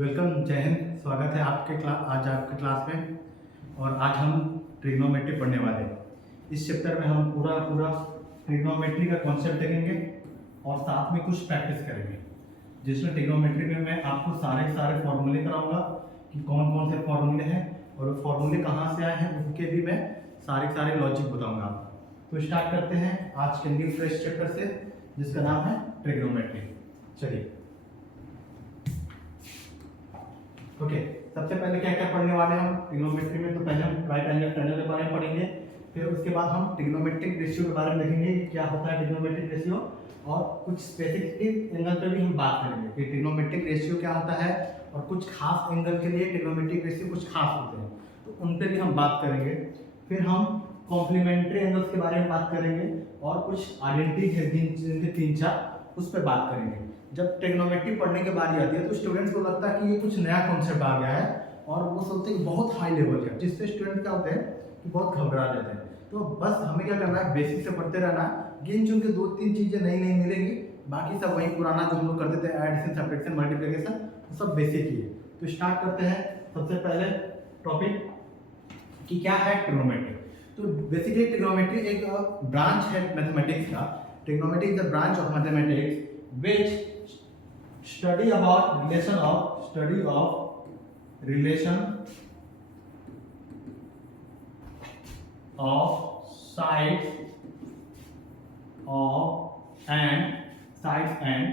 Welcome, जय हिंद। स्वागत है आज आपके क्लास में। और आज हम ट्रिग्नोमेट्री पढ़ने वाले हैं। इस चैप्टर में हम पूरा ट्रिग्नोमेट्री का कॉन्सेप्ट देखेंगे और साथ में कुछ प्रैक्टिस करेंगे, जिसमें ट्रिग्नोमेट्री में मैं आपको सारे फार्मूले कराऊंगा कि कौन कौन से फार्मूले हैं और वो फार्मूले कहाँ से आए हैं, उनके भी मैं सारे लॉजिक बताऊंगा आपको। तो स्टार्ट करते हैं आज के न्यू फ्रेश चैप्टर से, जिसका नाम है ट्रिग्नोमेट्री। चलिए ओके, सबसे पहले क्या क्या पढ़ने वाले हैं हम ट्रिग्नोमेट्री में। तो पहले हम राइट एंगल ट्रायंगल के बारे में पढ़ेंगे, फिर उसके बाद हम ट्रिग्नोमेट्रिक रेशियो के बारे में देखेंगे कि क्या होता है ट्रिग्नोमेट्रिक रेशियो, और कुछ स्पेसिफिक एंगल पे भी हम बात करेंगे कि ट्रिग्नोमेट्रिक रेशियो क्या होता है, और कुछ खास एंगल के लिए ट्रिग्नोमेट्रिक रेशियो कुछ खास होते हैं, तो उन पर भी हम बात करेंगे। फिर हम कॉम्प्लीमेंट्री एंगल्स के बारे में बात करेंगे और कुछ आइडेंटिटी है जिनके 3-4 उस पर बात करेंगे। जब ट्रिग्नोमेट्री पढ़ने के बारी आती है तो स्टूडेंट्स को लगता है कि ये कुछ नया कॉन्सेप्ट आ गया है और वो सोचते हैं कि बहुत हाई लेवल का, जिससे स्टूडेंट क्या होते हैं कि बहुत घबरा जाते हैं। तो बस हमें क्या करना है, बेसिक से पढ़ते रहना है। गिन चुन के 2-3 चीजें नई मिलेंगी, बाकी सब वही पुराना जो हम लोग करते थे, एडिशन, सब्ट्रैक्शन, मल्टीप्लिकेशन, वो सब बेसिक ही है। तो स्टार्ट करते हैं सबसे पहले टॉपिक कि क्या है ट्रिग्नोमेट्री। तो बेसिकली ट्रिग्नोमेट्री एक ब्रांच है मैथमेटिक्स का। Trigonometry is the branch of mathematics which study of relation of sides and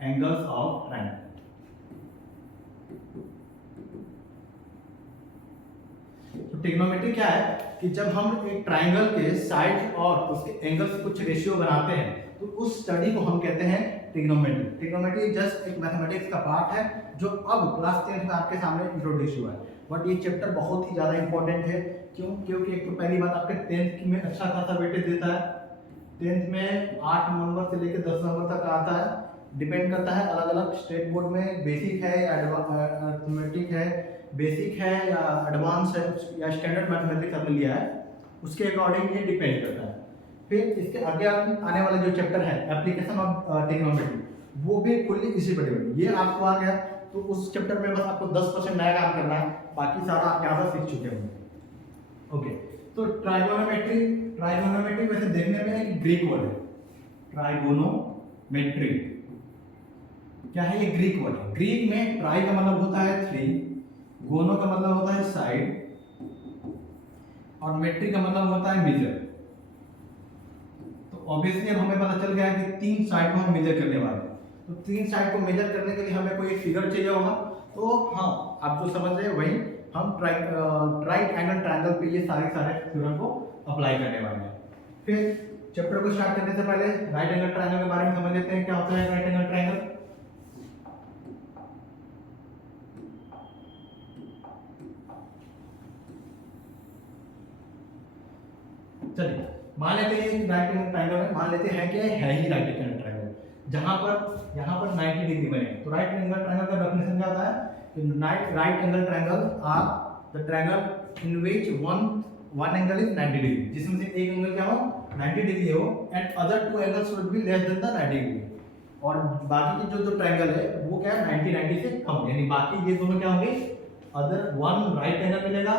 angles of triangle। तो ट्रिग्नोमेट्री क्या है कि जब हम एक ट्रायंगल के साइड और उसके एंगल से कुछ रेशियो बनाते हैं तो उस स्टडी को हम कहते हैं ट्रिग्नोमेट्री। ट्रिग्नोमेट्री जस्ट एक मैथमेटिक्स का पार्ट है जो अब क्लास 10th में आपके सामने इंट्रोड्यूस हुआ है। बट ये चैप्टर बहुत ही ज़्यादा इंपॉर्टेंट है। क्यों? क्योंकि एक तो पहली बात आपके 10th में अच्छा खासा वेटेज देता है। 10th में 8 नंबर से लेकर 10 नंबर तक आता है। डिपेंड करता है अलग अलग स्टेट बोर्ड में, बेसिक है या अर्थमेटिक है, बेसिक है या एडवांस है या स्टैंडर्ड मैथमेटिक्स आपने लिया है, उसके अकॉर्डिंग ये डिपेंड करता है। फिर इसके आगे आने वाला जो चैप्टर है एप्लीकेशन ऑफ ट्रिग्नोमेट्री, वो भी फुल्ली इसी पर डिपेंड। ये आपको आ गया तो उस चैप्टर में बस आपको 10% नया काम करना है, बाकी सारा आप यहाँ पर सीख चुके होंगे। ओके, तो ट्राइगोनोमेट्री वैसे देखने में एक ग्रीक वर्ड है। ट्राइगोनोमेट्री क्या है? ये ग्रीक वर्ड है। ग्रीक में ट्राई का मतलब होता है 3, गोनो का मतलब होता है साइड, और मेट्री का मतलब होता है मेजर। तो ऑब्वियसली अब हमें पता चल गया है कि 3 साइड को हम मेजर करने वाले हैं। तो 3 साइड को मेजर करने के लिए हमें कोई एक फिगर चाहिए होगा। तो हाँ, आप जो समझ रहे हैं वही हम राइट एंगल ट्रायंगल पे ये सारे फिगर को अप्लाई करने वाले हैं। फिर चैप्टर को स्टार्ट करने से पहले राइट एंगल ट्रायंगल के बारे में समझ लेते हैं। क्या होता है राइट एंगल ट्रायंगल? चलिए मान लेते हैं राइट एंगल ट्रायंगल है, मान लेते हैं कि है ही राइट एंगल ट्रायंगल, जहां पर यहाँ पर 90 डिग्री बने। तो राइट एंगल ट्रायंगल का डेफिनेशन क्या होता है कि right angle triangle are the triangle in which one angle is 90 degree, जिसमें से एक एंगल क्या हो 90 डिग्री हो, and other 2 angles should be less than the 90 degree. और बाकी के जो ट्रायंगल है वो क्या है 90 से कम, यानी बाकी ये दोनों क्या होंगे, अदर 1 राइट एंगल मिलेगा,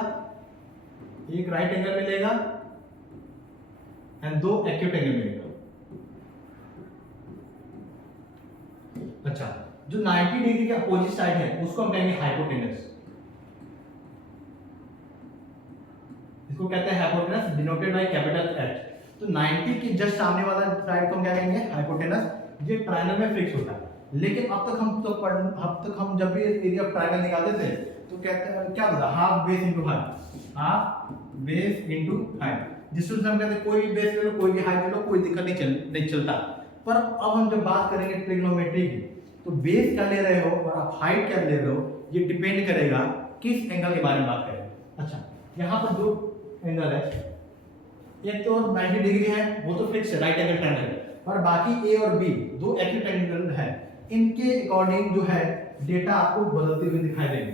एक राइट एंगल मिलेगा एंड 2 एक्यूट एंगल मिलेगा। अच्छा, जो 90 डिग्री के अपोजिट साइड है उसको हम कहेंगे हाइपोटेनस। इसको कहते हैं hypotenuse, denoted by capital H। तो 90 के जस्ट सामने वाला साइड को हम क्या कहेंगे हाइपोटेनस। ये ट्रायंगल में फिक्स होता है। लेकिन अब तक हम जब भी एरिया ऑफ ट्रायंगल निकालते थे तो कहते हैं क्या होता है, half base into height, half base into height, जिससे हम कहते हैं कोई भी बेस ले लो, कोई भी हाइट ले लो, कोई दिक्कत नहीं चलता। पर अब हम जब बात करेंगे ट्रिग्नोमेट्री की, तो बेस क्या ले रहे हो और आप हाइट क्या ले रहे हो, ये डिपेंड करेगा किस एंगल के बारे में बात करें। अच्छा, यहाँ पर 2 एंगल है, एक तो 90 डिग्री है, वो तो फिक्स है राइट एंगल ट्रायंगल, पर बाकी ए और बी 2 एक्यूट एंगल है। इनके अकॉर्डिंग जो है डेटा आपको बदलते हुए दिखाई देंगे।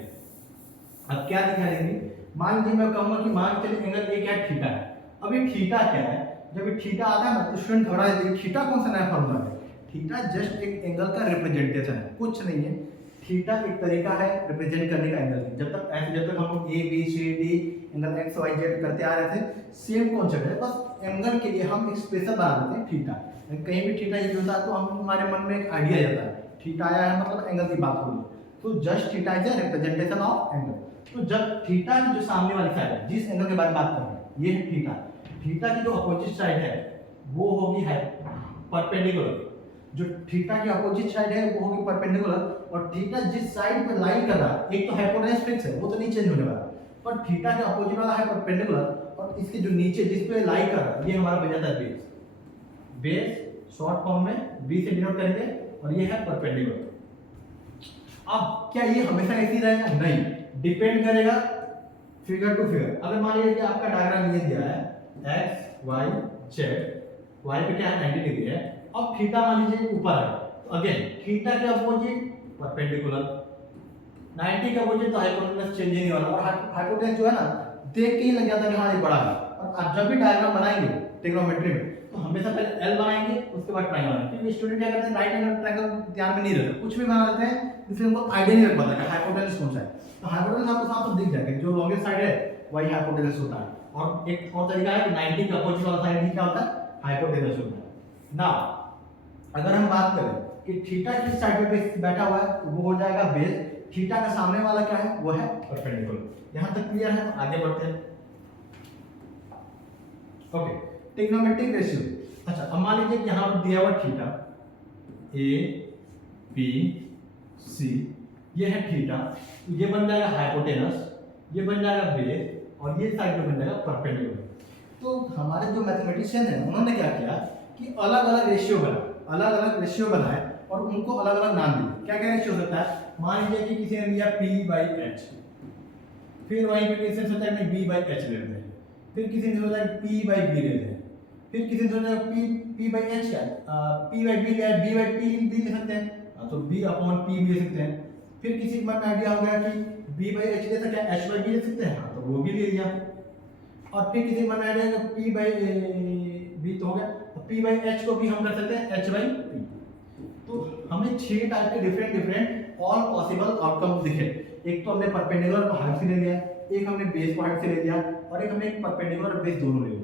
अब क्या दिखाई देंगे, मान लीजिए मैं कहूंगा कि मान चलिए एंगल ए क्या है, थीटा है। अब ये थीटा क्या है, जब ये थीटा आता है ना तो स्टूडेंट घबरा जाते हैं। थीटा कौन सा नया फॉर्मूला है? थीटा जस्ट एक एंगल का रिप्रेजेंटेशन है, कुछ नहीं है। थीटा एक तरीका है रिप्रेजेंट करने का एंगल। जब तक हम लोग A B C D angle X Y Z करते आ रहे थे, सेम कॉन्सेप्ट है, बस एंगल के लिए हम एक स्पेशल बना देते हैं थीटा। कहीं भी थीटा यूज होता है तो हम हमारे मन में एक आइडिया जाता है, थीटा आया है मतलब एंगल की बात होगी, तो just theta is a representation of angle. तो जब थीटा की जो सामने वाली साइड है, जिस एंगल के बारे में बात कर रहे हैं, ये है थीटा। थीटा की जो अपोजिट साइड है वो होगी है परपेंडिकुलर। जो थीटा की अपोजिट साइड है वो होगी परपेंडिकुलर, और थीटा जिस साइड पे लाई कर रहा है, एक तो हाइपोटेनस फिक्स है, वो तो नहीं चेंज होने वाला, पर थीटा के अपोजिट वाला है परपेंडिकुलर, और इसके जो नीचे जिस पे लाई कर रहा है ये हमारा बन जाता है बेस। बेस शॉर्ट फॉर्म में बी से डिनोट करेंगे, और ये है परपेंडिकुलर। अब क्या ये हमेशा ऐसे ही रहेगा? नहीं, डिपेंड करेगा फिगर टू फिगर। अगर मान लीजिए कि आपका डायग्राम ये दिया है एक्स वाई जेड, वाई पे क्या है 90 डिग्री है, अब थीटा मान लीजिए ऊपर है, तो अगेन थीटा के अपोजिट परपेंडिकुलर, 90 के अपोजिट तो हाइपोटेनस चेंज नहीं होगा, और हाइपोटेनस जो है ना देख के ही लग जाता है कि हाँ ये बड़ा है। और आप जब भी डायग्राम बनाएंगे ट्रिग्नोमेट्री में तो हमेशा पहले एल बनाएंगे, उसके बाद ट्रायंगल बनाएंगे, क्योंकि स्टूडेंट क्या करते हैं राइट एंगल ट्रायंगल ध्यान में नहीं रहता, कुछ भी बना लेते हैं जिससे उनको आइडिया नहीं लग पाता कि हाइपोटेनस कौन सा है। तो हाइपोटेनस आपको साफ साफ दिख जाएगा, जो लॉन्गेस्ट साइड है वही हाइपोटेनस होता है। और एक और तरीका है कि 90 के अपोजिट वाला साइड ही क्या होता है? हाइपोटेनस होता है। नाउ अगर हम बात करें कि थीटा किस साइड पे बैठा हुआ है तो वो हो जाएगा बेस, थीटा का सामने वाला क्या है वो है परपेंडिकुलर। यहां तक क्लियर है? तो आगे बढ़ते हैं। Okay, trigonometric ratio. अच्छा, अब मान लीजिए कि यहां पर दिया हुआ थीटा ए बी सी, ये है थीटा, तो ये बन जाएगा हाइपोटेनस, ये बन जाएगा बेस, और ये साइड पे बन जाएगा परपेंडिकुलर। तो हमारे जो मैथमेटिशियन है उन्होंने क्या किया कि अलग अलग रेशियो बनाए और उनको अलग अलग नाम दिए। क्या क्या रेशियो होता है? मान लीजिए कि किसी ने लिया p/h, फिर वहीं पे किसी ने सोचा कि b/h ले लेते हैं, फिर किसी ने सोचा p/b ले लेते हैं, फिर किसी ने सोचा p/h क्या है, p/b लिया है, b/p भी ले सकते हैं, तो b/p भी ले सकते हैं। फिर किसी के मन में आइडिया हो गया कि b/h ले सकते हैं, h/b ले सकते हैं, तो वो भी ले लिया। और फिर किसी के मन में आइडिया p/b तो हो गया, p/h को भी हम कर सकते हैं h/p। तो हमें 6 टाइप के डिफरेंट ऑल पॉसिबल आउटकम दिखे। एक तो हमने परपेंडिकुलर को हाइट से ले लिया, एक हमने बेस को हाइट से ले लिया, और एक हमने परपेंडिकुलर और बेस दोनों ले लिया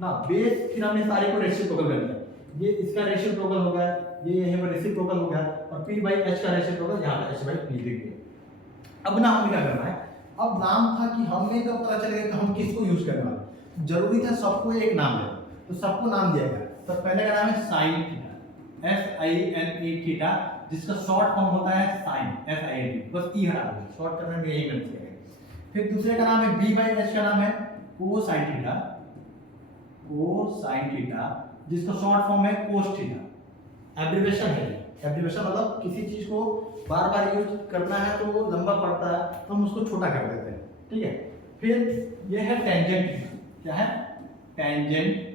ना। बेस फिर हमने सारे को रेसिप्रोकल कर दिया, ये इसका रेसिप्रोकल हो गया, ये यहीं पर रेसिप्रोकल हो गया, और p/h का रेसिप्रोकल यहाँ पे h/p दिख गया। अब ना हमें क्या करना है? अब नाम था कि हमें कब पता चलेगा कि हम किसको यूज करने वाले, जरूरी था सबको एक नाम देना, तो सबको नाम दिया गया। तो पहले का नाम है साइन थीटा, SINE थीटा, जिसका शॉर्ट फॉर्म होता है साइन, SIN, बस ई हटा दो, शॉर्ट करने में यही बनती है। फिर दूसरे का नाम है b/h, का नाम है कोसाइन थीटा, जिसका शॉर्ट फॉर्म है कोस थीटा। एब्रिविएशन है, एब्रिविएशन मतलब किसी चीज को बार बार यूज करना है तो वो लंबा पड़ता है तो हम उसको छोटा कर देते हैं, ठीक है। फिर ये है टेंजेंट थीटा, क्या है? टेंजेंट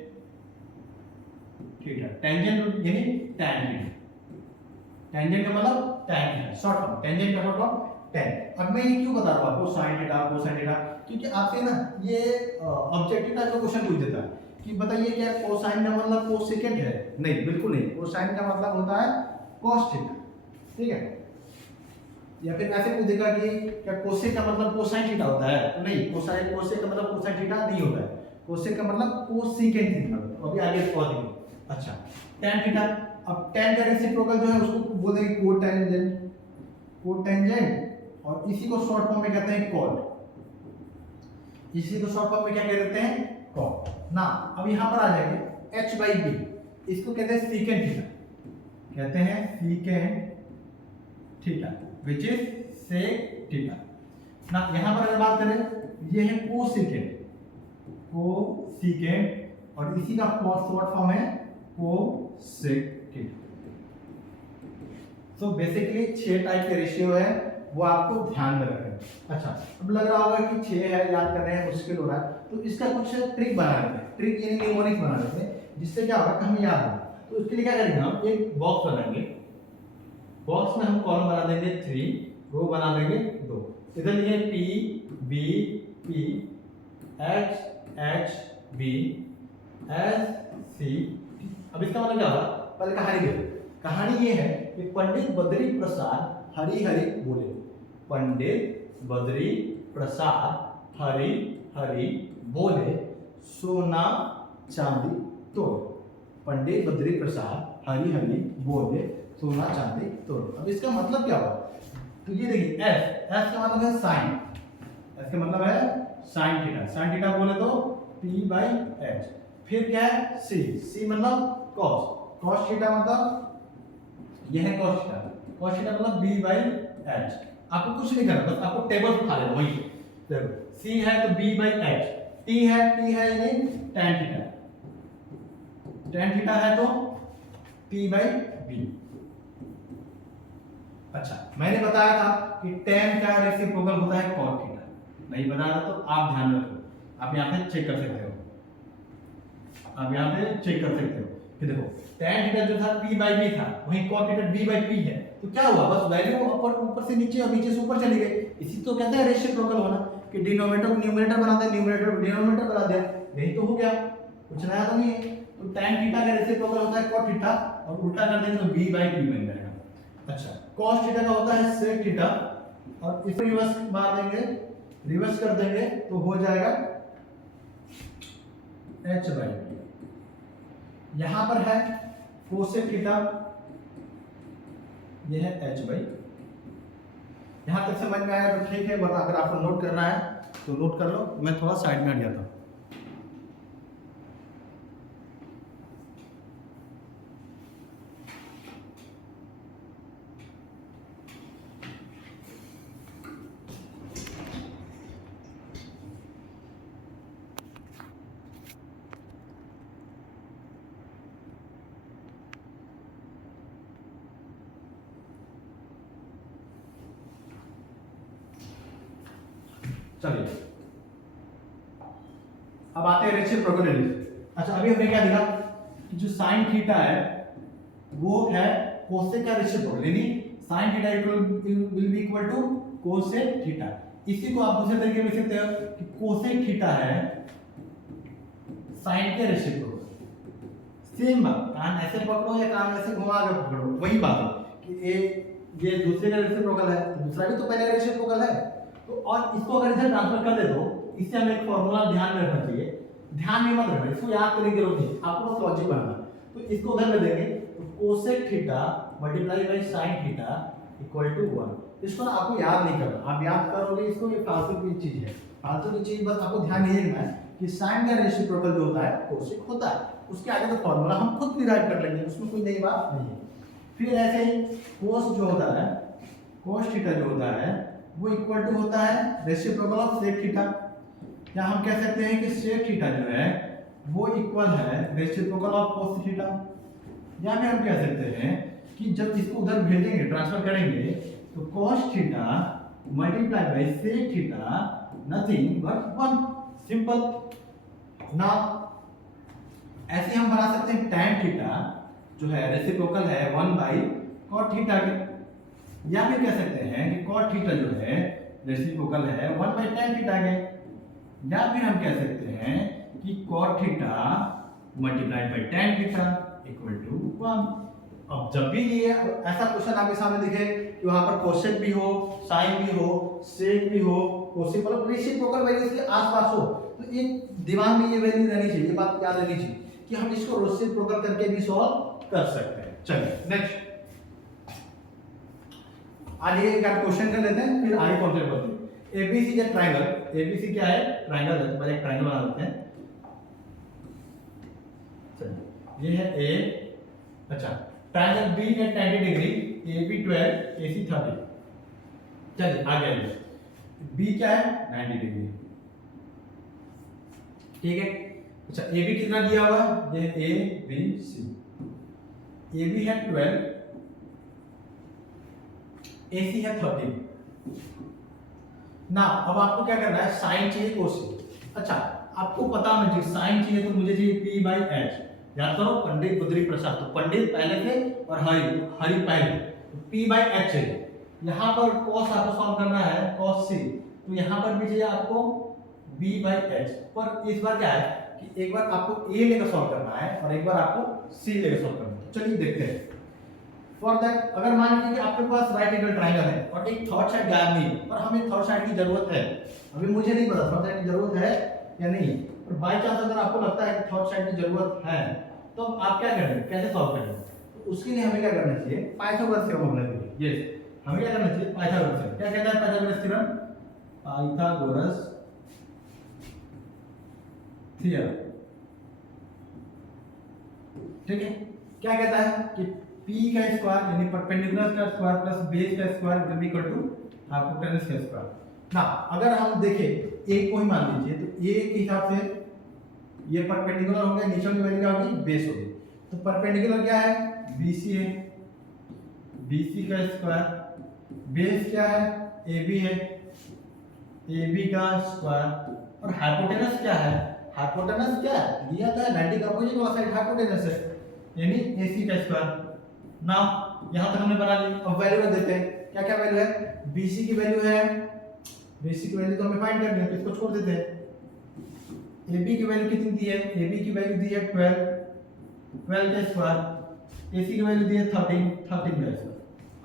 थीटा, टेंजेंट यानी tan थीटा, टेंजेंट का मतलब tan theta, short form tangent का शॉर्ट फॉर्म tan। अब मैं ये क्यों बता रहा हूं आपको sin थीटा कोसाइन थीटा, क्योंकि आपसे ना ये ऑब्जेक्टिव टाइप का क्वेश्चन पूछ देता है कि बताइए क्या कोसाइन का मतलब कोसेकेंट है? नहीं, बिल्कुल नहीं, कोसाइन का मतलब होता है cos थीटा, ठीक है। या फिर ऐसे पूछ देगा कि क्या कोसेक का मतलब कोसाइन थीटा होता है? तो नहीं, कोसेक का मतलब कोसाइन थीटा नहीं होता है, कोसेक का मतलब कोसेकेंट थीटा होता है। अभी आगे इसको देखो। अच्छा, tan थीटा, अब tan का रेसिप्रोकल जो है उसको बोल देंगे कोटेंजेंट, और इसी को शॉर्ट फॉर्म में कहते हैं कॉट, इसी को शॉर्ट फॉर्म में क्या कह देते हैं? कॉट ना। अब यहां पर आ जाएंगे h/b, इसको कहते हैं सीकेंट थीटा, कहते हैं secant theta, which is sec theta ना। यहां पर अगर बात करें, ये है कोसेकेंट, और इसी का शॉर्ट फॉर्म है cosec theta. So basically 6 type के रेशियो है, वो आपको ध्यान में रखें। अच्छा, अब लग रहा होगा कि 6 है, याद करने में मुश्किल हो रहा है, तो इसका कुछ ट्रिक बना लेते हैं, ट्रिक यानी निमोनिक्स बना लेते हैं, जिससे क्या होगा कि हमें याद हो। तो उसके लिए क्या करेंगे, हम एक बॉक्स बनाएंगे, बॉक्स में हम कॉलम बना देंगे 3, रो बना देंगे 2, इधर लिए p b p h b s c। अब इसका मतलब क्या होगा? पहले कहानी देखो। कहानी ये है कि पंडित बद्री प्रसाद हरी हरी बोले। पंडित बद्री प्रसाद हरी हरी बोले, सोना चांदी तोड़े। पंडित बद्री प्रसाद हरी हरी बोले, सोना चांदी तोड़े। अब इसका मतलब क्या हुआ? तो ये देखिए एस, एस का मतलब है साइन, एस का मतलब है साइन थीटा। साइन थीटा बोले तो P/H। फिर क्या है सी, सी मतलब कॉस, कॉस थीटा मतलब यह है कॉस थीटा, कॉस थीटा मतलब B/H। आपको कुछ नहीं करना, बस आपको टेबल उठा लेना। वही देखो सी है तो B/H, टी है यानी tan थीटा, tan थीटा है तो P/B। अच्छा, मैंने बताया था कि tan का रेसिप्रोकल होता है cot थीटा। नहीं बताया तो आप ध्यान रखो, आप यहाँ पे चेक कर सकते हो, आप यहाँ पे चेक कर सकते हो कि देखो tan थीटा जो था P/B था, वहीं cot थीटा B/P है। तो क्या हुआ, बस वैल्यू ऊपर से नीचे और नीचे से ऊपर चली गई। इसी तो कहते हैं रेसिप्रोकल होना, कि डिनोमिनेटर को न्यूमरेटर बना दे, न्यूमरेटर को डिनोमिनेटर बना दे। यही तो हो गया, कुछ नया तो नहीं है। तो tan थीटा का रेसिप्रोकल होता है cot थीटा, और उल्टा कर देंगे तो B/P बन जाएगा। अच्छा, cos थीटा का होता है sec थीटा, और इसको रिवर्स मार देंगे, रिवर्स कर देंगे तो हो जाएगा H/P। यहां पर है cosec थीटा, यह है H/, यहां तक समझ में आया तो ठीक है, वरना अगर आपको नोट करना है तो नोट कर लो। मैं थोड़ा साइड में हट जाता हूं। चलिए अब आते हैं रेसिप्रोकल एनालिसिस। अच्छा, अभी हमने क्या देखा कि जो साइन थीटा है वो है कोसेक का रेसिप्रोकल, यानी sine theta will be equal to cosec theta. इसी को आप दूसरे तरीके में लिख सकते हो कि कोसेक थीटा है साइन के रेसिप्रोकल। सेम बात, कान ऐसे पकड़ो या कान ऐसे घुमा कर पकड़ो, वही बात है कि ये दूसरे का रेसिप्रोकल है तो दूसरा भी तो पहले रेसिप्रोकल है। तो और इसको अगर इधर ट्रांसफर कर दे दो, इससे हमें एक फार्मूला ध्यान में रखना चाहिए। ध्यान में मत रखना, इसको याद करने की जरूरत नहीं, आपको बस लॉजिक बनाना। तो इसको उधर में देंगे तो cosec theta multiply by sine theta equal to 1। इसको ना आपको याद नहीं करना, आप याद करोगे इसको, ये फालतू की चीज है, फालतू की चीज। बस आपको ध्यान यही रखना है कि साइन का रेसिप्रोकल जो होता है कोसेक होता है। उसके आगे तो फार्मूला हम खुद डिराइव कर लेंगे, उसमें कोई नई बात नहीं है। फिर ऐसे ही कोस जो होता है, कोस थीटा जो होता है वो इक्वल टू होता है रेसिप्रोकल ऑफ सेक थीटा। या हम कह सकते हैं कि सेक थीटा जो है वो इक्वल है रेसिप्रोकल ऑफ कोस थीटा। या फिर हम कह सकते हैं कि जब इसको उधर भेजेंगे, ट्रांसफर करेंगे, तो cos theta multiply by sec theta nothing but 1। Simple ना। ऐसे हम बना सकते हैं tan थीटा जो है रेसिप्रोकल है 1/cot थीटा के। या फिर कह सकते हैं कि cot थीटा जो है रेसिप्रोकल है 1/tan थीटा के। या फिर हम कह सकते हैं कि cot theta multiplied by tan theta equal to 1। अब जब भी ये ऐसा क्वेश्चन आपके सामने दिखे कि वहां पर कोसेक भी हो, साइन भी हो, सेक भी हो, कोसेक मतलब रेसिप्रोकल वैल्यूज के आसपास हो, तो एक दिमाग में ये वैल्यू रहनी चाहिए, ये बात याद रहनी चाहिए कि हम इसको रेसिप्रोकल करके भी सॉल्व कर सकते हैं। चलिए नेक्स्ट, आज ये एक क्वेश्चन कर लेते हैं, फिर आगे कॉन्सेप्ट बढ़ते हैं। एबीसी या ट्रायंगल, एबीसी क्या है? ट्रायंगल है, तो पहले एक ट्रायंगल बना लेते हैं। चलिए ये है ए, अच्छा triangle B at 90 degree, AB 12, AC 30। चलिए आगे आइए, बी क्या है? 90 डिग्री, ठीक है। अच्छा AB कितना दिया हुआ है? ये A B C, AB है 12, AC है 30 ना। अब आपको क्या करना है? साइन चाहिए कोसेक। अच्छा आपको पता होना चाहिए साइन चाहिए तो मुझे चाहिए P/H। याद करो पंडित बद्री प्रसाद, तो पंडित पहले थे और हरि पहले, तो P/H चाहिए। यहाँ पर cos आपको सॉल्व करना है cos C, तो यहाँ पर भी चाहिए आपको B/H। पर इस बार क्या है कि एक बार आपको A लेकर सॉल्व करना है और एक बार आपको C लेकर सॉल्व करना है। चलिए देखते हैं। फॉर दैट अगर मान लीजिए कि आपके पास राइट एंगल ट्रायंगल है और एक थर्ड साइड गायब नहीं है, पर हमें थर्ड साइड की जरूरत है, अभी मुझे नहीं पता थर्ड साइड की जरूरत है या नहीं, पर बाय चांस अगर आपको लगता है कि थर्ड साइड की जरूरत है तो आप क्या करेंगे, कैसे सॉल्व करेंगे? तो उसके लिए हमें क्या करना चाहिए, पाइथागोरस थ्योरम अप्लाई करिए। यस, हमें क्या करना चाहिए, पाइथागोरस थ्योरम। क्या कहता है पाइथागोरस थ्योरम? पाइथागोरस थ्योरम, ठीक है। क्या कहता है कि p का स्क्वायर यानी परपेंडिकुलर का स्क्वायर प्लस बेस का square will be equal to hypotenuse का स्क्वायर। ना अगर हम देखें a को ही मान लीजिए तो a के हिसाब से ये परपेंडिकुलर हो गया, नीचे की वैल्यू क्या होगी, बेस होगी। तो परपेंडिकुलर क्या है, BC है, BC का स्क्वायर, बेस क्या है, AB है, AB का स्क्वायर, और हाइपोटेनस क्या है, हाइपोटेनस क्या है, दिया था 90 का अपोजिट वाला साइड हाइपोटेनस है, यानी AC का स्क्वायर। नाउ यहां तक हमने बना ली। अब वैल्यू रख देते हैं, क्या क्या वैल्यू है, BC की वैल्यू है, BC की वैल्यू तो हमें फाइंड करनी है, तो इसको छोड़ देते हैं। AB की वैल्यू कितनी दी है, AB की वैल्यू दी है 12, 12 का स्क्वायर, AC की वैल्यू दी है 13, 13 का स्क्वायर।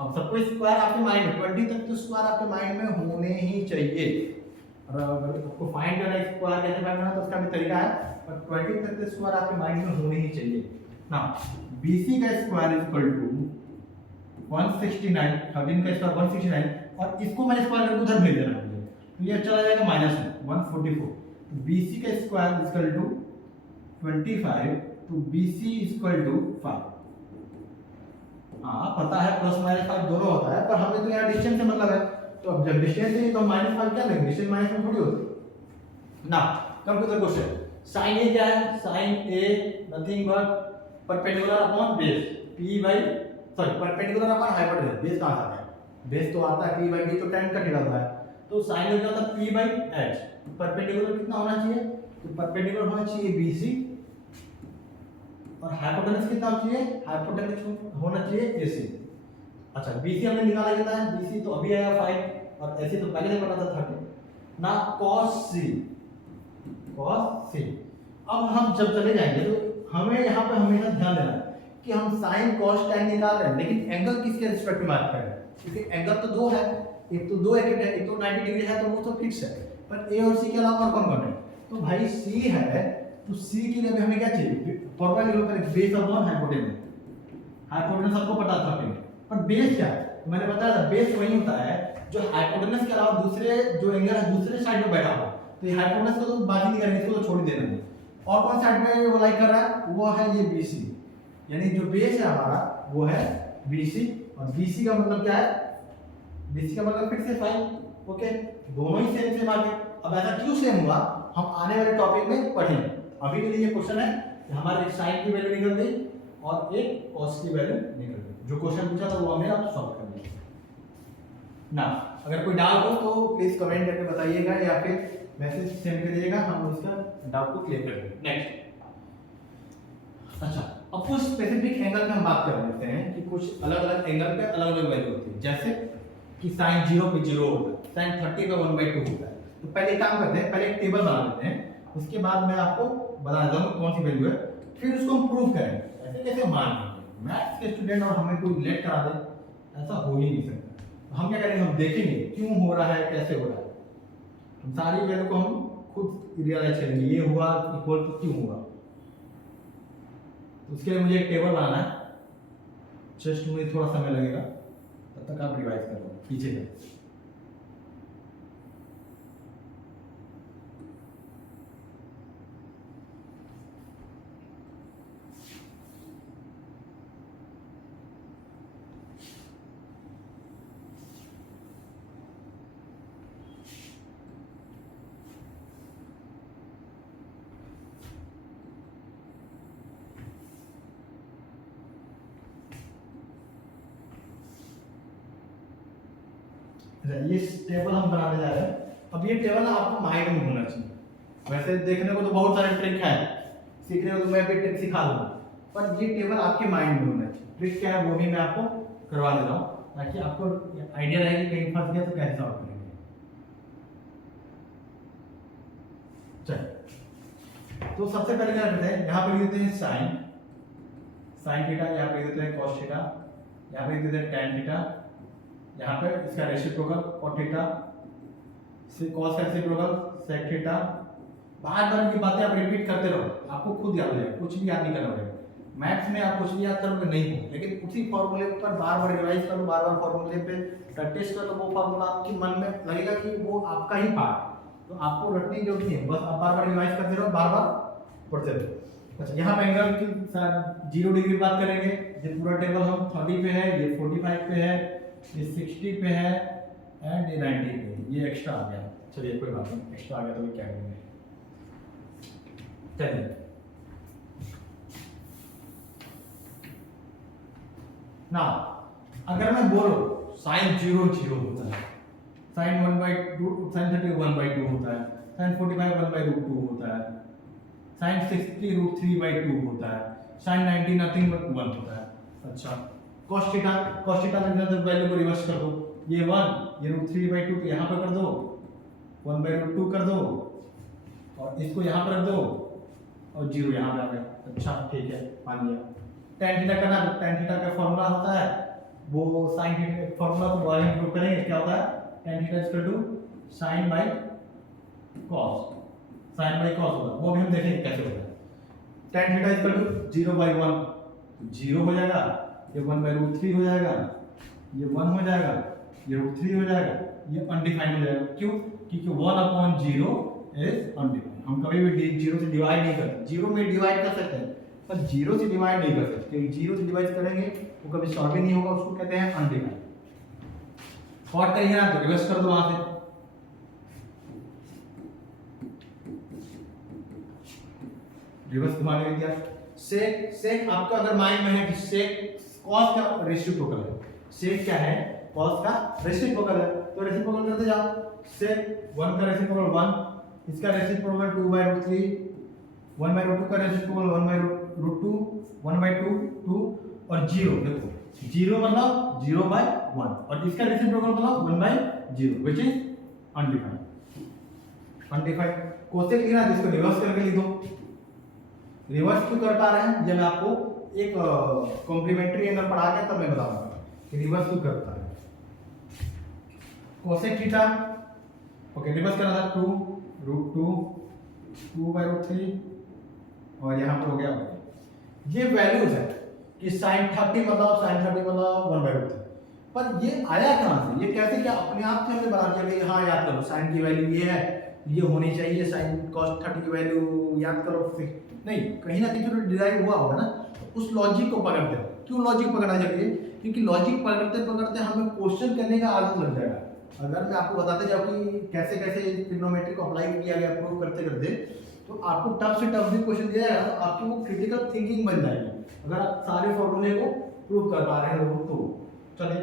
अब सबको स्क्वायर आपके माइंड में 20 तक तो स्क्वायर आपके माइंड में होने ही चाहिए। और अगर आपको फाइंड करना है स्क्वायर कैसे फाइंड करना है तो उसका भी तरीका है, पर 20 तक तो स्क्वायर आपके माइंड में होने ही चाहिए। नाउ BC का स्क्वायर इज इक्वल टू 169, 13 का स्क्वायर 169, और इसको मैं स्क्वायर करके उधर भेज देना मुझे, तो ये चला जाएगा माइनस में 144। तो BC का स्क्वायर इज इक्वल टू 25, तो BC इज इक्वल टू 5। हाँ पता है प्लस माइनस 5 दोनों होता है, पर हमें तो यहाँ डिस्टेंस से मतलब है, तो अब जब डिस्टेंस है तो -5 क्या लेंगे, डिस्टेंस माइनस में थोड़ी होती ना। Come to the question, sine A क्या है, sine A nothing but perpendicular upon base p by perpendicular upon hypotenuse. Base कहां आता है, बेस तो आता है p बाई b, तो tan का थीटा होता है, तो साइन क्या होता है p बाई h। परपेंडिकुलर कितना होना चाहिए, तो परपेंडिकुलर होना चाहिए BC, और हाइपोटेनस कितना होना चाहिए, हाइपोटेनस होना चाहिए AC। अच्छा BC हमने निकाला कितना है, BC तो अभी आया 5, और AC तो पहले से पता था 30 ना। cos C, cos C, अब हम जब चले जाएंगे तो हमें यहाँ पे हमेशा ध्यान देना है कि हम sin cos tan निकाल रहे हैं, लेकिन एंगल किसके रिस्पेक्ट में बात कर रहे हैं, क्योंकि एंगल तो दो है, एक तो दो एंगल है, एक तो 90 डिग्री है तो वो तो फिक्स है, पर A और C के अलावा और कौन कौन है, तो भाई C है, तो C के लिए हमें क्या चाहिए, फॉर्मूला लिखो पहले, बेस अपॉन हाइपोटेनस। हाइपोटेनस सबको पता था, पर बेस क्या है, तो मैंने बताया था बेस वही होता है जो हाइपोटेनस के अलावा दूसरे जो एंगल है दूसरे साइड में बैठा हो। तो ये हाइपोटेनस को तो बात ही नहीं करेंगे, इसको तो छोड़ ही देना है। और कौन साइड में वो लाइक कर रहा है, वो है ये BC, यानी जो बेस है हमारा वो है BC, और BC का मतलब क्या है, BC का मतलब फिर से 5। ओके, दोनों ही सेम सेम आ गए। अब ऐसा क्यों सेम हुआ, हम आने वाले टॉपिक में पढ़ेंगे। अभी के लिए ये क्वेश्चन है कि हमारे एक साइन की वैल्यू निकल गई और एक कॉस की वैल्यू निकल गई। जो क्वेश्चन पूछा था वो हमें अब सॉल्व कर लिया ना। अगर कोई डाउट हो तो प्लीज कमेंट करके बताइएगा या फिर मैसेज सेंड करिएगा, हम उसका डाउट को क्लियर कर देंगे। नेक्स्ट, अच्छा अब कुछ स्पेसिफिक एंगल पे हम बात कर लेते हैं कि कुछ अलग अलग एंगल पे अलग अलग वैल्यू होती है, जैसे कि sin 0 पे 0 होता है, sin 30 पे 1/2 होता है। तो पहले काम करते हैं, पहले एक टेबल बना लेते हैं, उसके बाद मैं आपको बता देता हूँ कौन सी वैल्यू है, फिर उसको हम प्रूव करेंगे। ऐसे कैसे मान लेंगे, मैथ्स के स्टूडेंट और हमें कोई लेट करा दे, ऐसा हो ही नहीं सकता। हम क्या करेंगे, हम देखेंगे क्यों हो रहा है, कैसे हो रहा है, हम सारी वैल्यू को हम खुद रियलाइज करेंगे, ये हुआ इक्वल टू क्यों हुआ। उसके लिए मुझे एक टेबल बनाना है, जस्ट मुझे थोड़ा समय लगेगा, तब तक आप रिवाइज कर लो पीछे का। ये टेबल हम बनाने जा रहे हैं। अब ये टेबल आपको माइंड में होना चाहिए। वैसे देखने को तो बहुत सारे ट्रिक है, सीखने को तो मैं भी ट्रिक सिखा दूंगा, पर ये टेबल आपके माइंड में होना चाहिए। ट्रिक क्या है वो भी मैं आपको करवा दे रहा हूँ, ताकि आपको आइडिया रहे कि कहीं फंस गया तो कैसे सॉल्व करेंगे। चलिए, तो सबसे पहले क्या करते हैं, यहाँ पे लिख देते हैं साइन थीटा, यहाँ पे लिख देते हैं कॉस थीटा, यहाँ पे दे दें tan थीटा, यहाँ पे इसका रेसिप्रोकल cot थीटा, cos का रेसिप्रोकल sec थीटा। बार बार ये बातें आप रिपीट करते रहो, आपको खुद याद हो जाएगा, कुछ भी याद नहीं करना पड़ेगा। मैथ्स में आप कुछ भी याद करोगे नहीं हो, लेकिन उसी फॉर्मूले पर बार बार रिवाइज करो, बार बार फॉर्मूले पे प्रैक्टिस करो, वो फॉर्मूला आपके मन में लगेगा कि वो आपका ही पार्ट, तो आपको रटने की जरूरत नहीं है, बस आप बार बार रिवाइज करते रहो, बार बार पढ़ते रहो। अच्छा, यहाँ पे एंगल की 0 डिग्री बात करेंगे। ये पूरा टेबल हम 30 पे है, ये 45 पे है, ये 60 पे है एंड ये 90 पे है। ये एक्स्ट्रा आ गया, चलिए कोई बात नहीं, एक्स्ट्रा आ गया तो क्या करेंगे। चलिए ना, अगर मैं बोलूं साइन 0 0 होता है, साइन 1/2, साइन 30 1/2 होता है, साइन 45 1/√2 होता है, साइन 60 √3/2 होता है, साइन 90 नथिंग बट 1 होता है। अच्छा, cos थीटा लगना तो वैल्यू को रिवर्स कर दो, ये 1, ये √3/2 तो यहाँ पर कर दो, 1/√2 कर दो और इसको यहाँ पर रख दो और 0 यहाँ पे आ गया। अच्छा ठीक है, मान लिया। tan थीटा करना, तो tan थीटा का फॉर्मूला होता है वो sin थीटा फॉर्मूला को दोबारा इंप्रूव करेंगे, क्या होता है tan theta equal to sin by cos, sin by cos होगा, वो भी हम देखेंगे कैसे होता है। tan थीटा इक्वल टू 0/1, 0 हो जाएगा, ये 1/√3 हो जाएगा, ये 1 हो जाएगा, ये √3 हो जाएगा, ये अनडिफाइंड हो जाएगा। क्यों? क्योंकि 1/0 इज अनडिफाइंड। हम कभी भी 0 से डिवाइड नहीं करते, 0 में डिवाइड कर सकते हैं पर 0 से डिवाइड नहीं कर सकते, क्योंकि 0 से डिवाइड करेंगे वो कभी सॉल्व ही नहीं होगा, उसको कहते हैं अनडिफाइंड। कॉट करिए ना तो रिवर्स कर दो वहां से, रिवर्स घुमा के दिया। सेक आपका अगर माइंड में है कि सेक कॉस का रेसिप्रोकल है, सेक क्या है, कॉस का रेसिप्रोकल है, तो रेसिप्रोकल करते जाओ। सेक 1 का रेसिप्रोकल 1, इसका रेसिप्रोकल 2/√3, 1/√2 का रेसिप्रोकल 1/√2, 1/2 2 और 0। देखो 0 मतलब 0/1 और इसका रेसिप्रोकल मतलब 1/0 which is undefined. Undefined cosec लिखना, जिसको रिवर्स करके लिख दो। रिवर्स क्यों कर पा रहे हैं, जब मैं आपको एक कॉम्प्लीमेंट्री एंगल पढ़ा के तब मैं बताऊंगा कि रिवर्स क्यों करता है। कोसेक थीटा, ओके रिवर्स करना था 2√2, 2/√3 और यहाँ पर हो गया। ये वैल्यूज है कि sin 30 मतलब 1/√3, पर ये आया कहाँ से, ये कैसे, क्या अपने आप से हमने बना दिया कि हाँ याद करो sin की वैल्यू ये है, ये होनी चाहिए, sin cos 30 की वैल्यू याद करो, फिर नहीं, कहीं ना कहीं जो डिराइव हुआ होगा ना, तो उस लॉजिक को पकड़ते हो। क्यों लॉजिक पकड़ना चाहिए, क्योंकि लॉजिक पकड़ते पकड़ते हमें क्वेश्चन करने का आदत लग जाएगा। अगर मैं आपको बताते जाऊँ कि कैसे कैसे ट्रिग्नोमेट्री को अप्लाई किया गया प्रूव करते करते, तो आपको टफ से टफ भी क्वेश्चन दिया जाएगा, तो आपकी वो क्रिटिकल थिंकिंग बन जाएगी अगर आप सारे फॉर्मूले को प्रूव कर पा रहे हो तो। चलिए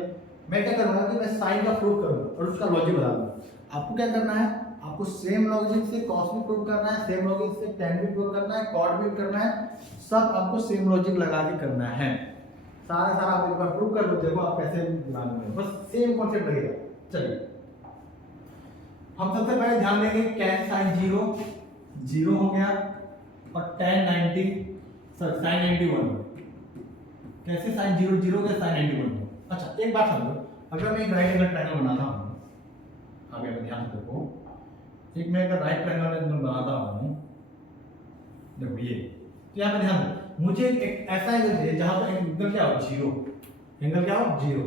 मैं क्या करूँगा कि मैं साइन का प्रूव करूँगा और उसका लॉजिक बता दूँगा। आपको क्या करना है, आपको सेम लॉजिक से कॉस भी प्रूव करना है, सेम लॉजिक से tan भी प्रूव करना है, कॉट भी करना है, सब आपको सेम लॉजिक लगा के करना है। सारा आप एक बार प्रूव कर दो, देखो आप कैसे बनाने, बस सेम कॉन्सेप्ट लगेगा। चलिए हम सबसे पहले ध्यान देंगे tan sin 0 0 हो गया और tan 90 सॉरी sin 91 कैसे sin 0 0 के sin 91। अच्छा एक बात समझो, अगर मैं एक राइट एंगल ट्रायंगल बनाता हूँ, आगे ध्यान से देखो, एक मैं अगर राइट ट्रायंगल बनाता हूँ, देखो ये, तो यहाँ पे ध्यान दो, मुझे एक ऐसा एंगल चाहिए जहाँ पर एंगल क्या हो 0, एंगल क्या हो 0।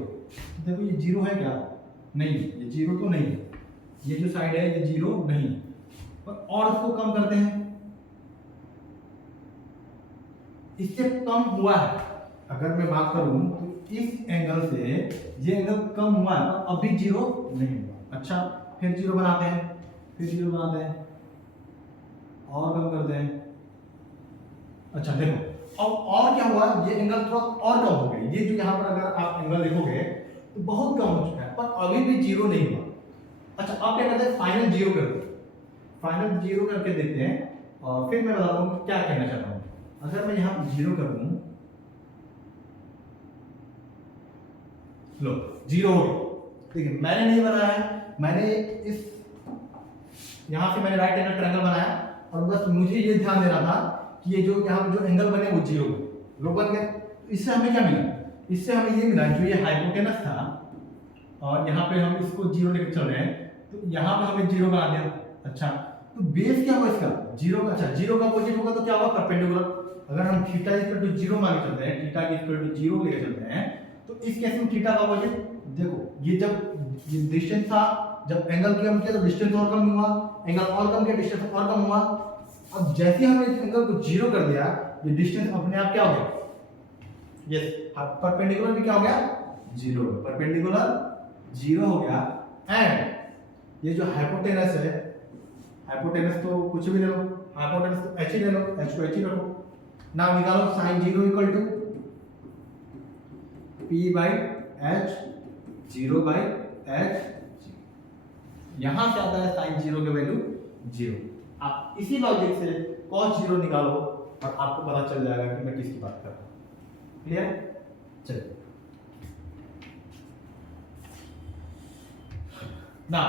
देखो ये 0 है क्या, नहीं, ये 0 तो नहीं है, ये जो साइड है ये 0 नहीं है, और उसको कम करते हैं, इससे कम हुआ है। अगर मैं बात करूं तो इस एंगल से ये एंगल कम हुआ है पर अभी 0 नहीं हुआ। अच्छा फिर 0 बनाते हैं, फिर 0 बनाते हैं और कम करते हैं। अच्छा देखो अब और क्या हुआ, ये एंगल थोड़ा और कम हो गया, ये जो यहाँ पर अगर आप एंगल देखोगे तो बहुत कम हो चुका है पर अभी भी 0 नहीं हुआ। अच्छा अब क्या करते हैं, फाइनल 0 करते हैं, फाइनल 0 करके देखते हैं और फिर मैं बताता हूँ क्या कहना चाहता हूँ। अगर मैं यहाँ 0 कर दूं, लो 0 हो गया, देखिए मैंने नहीं बनाया है, मैंने इस यहाँ से मैंने राइट एंगल ट्रायंगल बनाया और बस मुझे ये ध्यान देना था कि ये जो यहाँ जो एंगल बने वो 0 लो बन गया। इससे हमें क्या मिला, इससे हमें ये मिला जो ये हाइपोटेनस था और यहाँ पे हम इसको जीरो लेकर चल रहे हैं, तो यहाँ पे हमें जीरो बना दिया। अच्छा, तो बेस क्या होगा इसका? जीरो का। अच्छा, जीरो का अपोजिट होगा तो क्या होगा? परपेंडिकुलर। अगर हम थीटा इक्वल टू जीरो मान के चलते हैं, थीटा इक्वल टू जीरो लेके चलते हैं, तो इस केस में थीटा का अपोजिट देखो, ये जब ये डिस्टेंस था, जब एंगल कम किया तो डिस्टेंस और कम हुआ, एंगल और कम किया डिस्टेंस और कम हुआ। अब जैसे हमने इस एंगल को जीरो कर दिया, ये डिस्टेंस अपने आप क्या हो गया? यस, परपेंडिकुलर भी क्या हो गया? जीरो। परपेंडिकुलर जीरो हो गया। एंड ये जो हाइपोटेनस है, हाइपोटेनस तो कुछ भी ले लो, हाइपोटेनस तो h ही ले लो, h को h ही रखो। नाउ निकालो sin 0 equal to p by h, 0 by h। यहां से आता है sin 0 की वैल्यू 0। आप इसी लॉजिक से cos 0 निकालो और आपको पता चल जाएगा कि मैं किसकी बात कर रहा हूं। क्लियर? चलिए ना,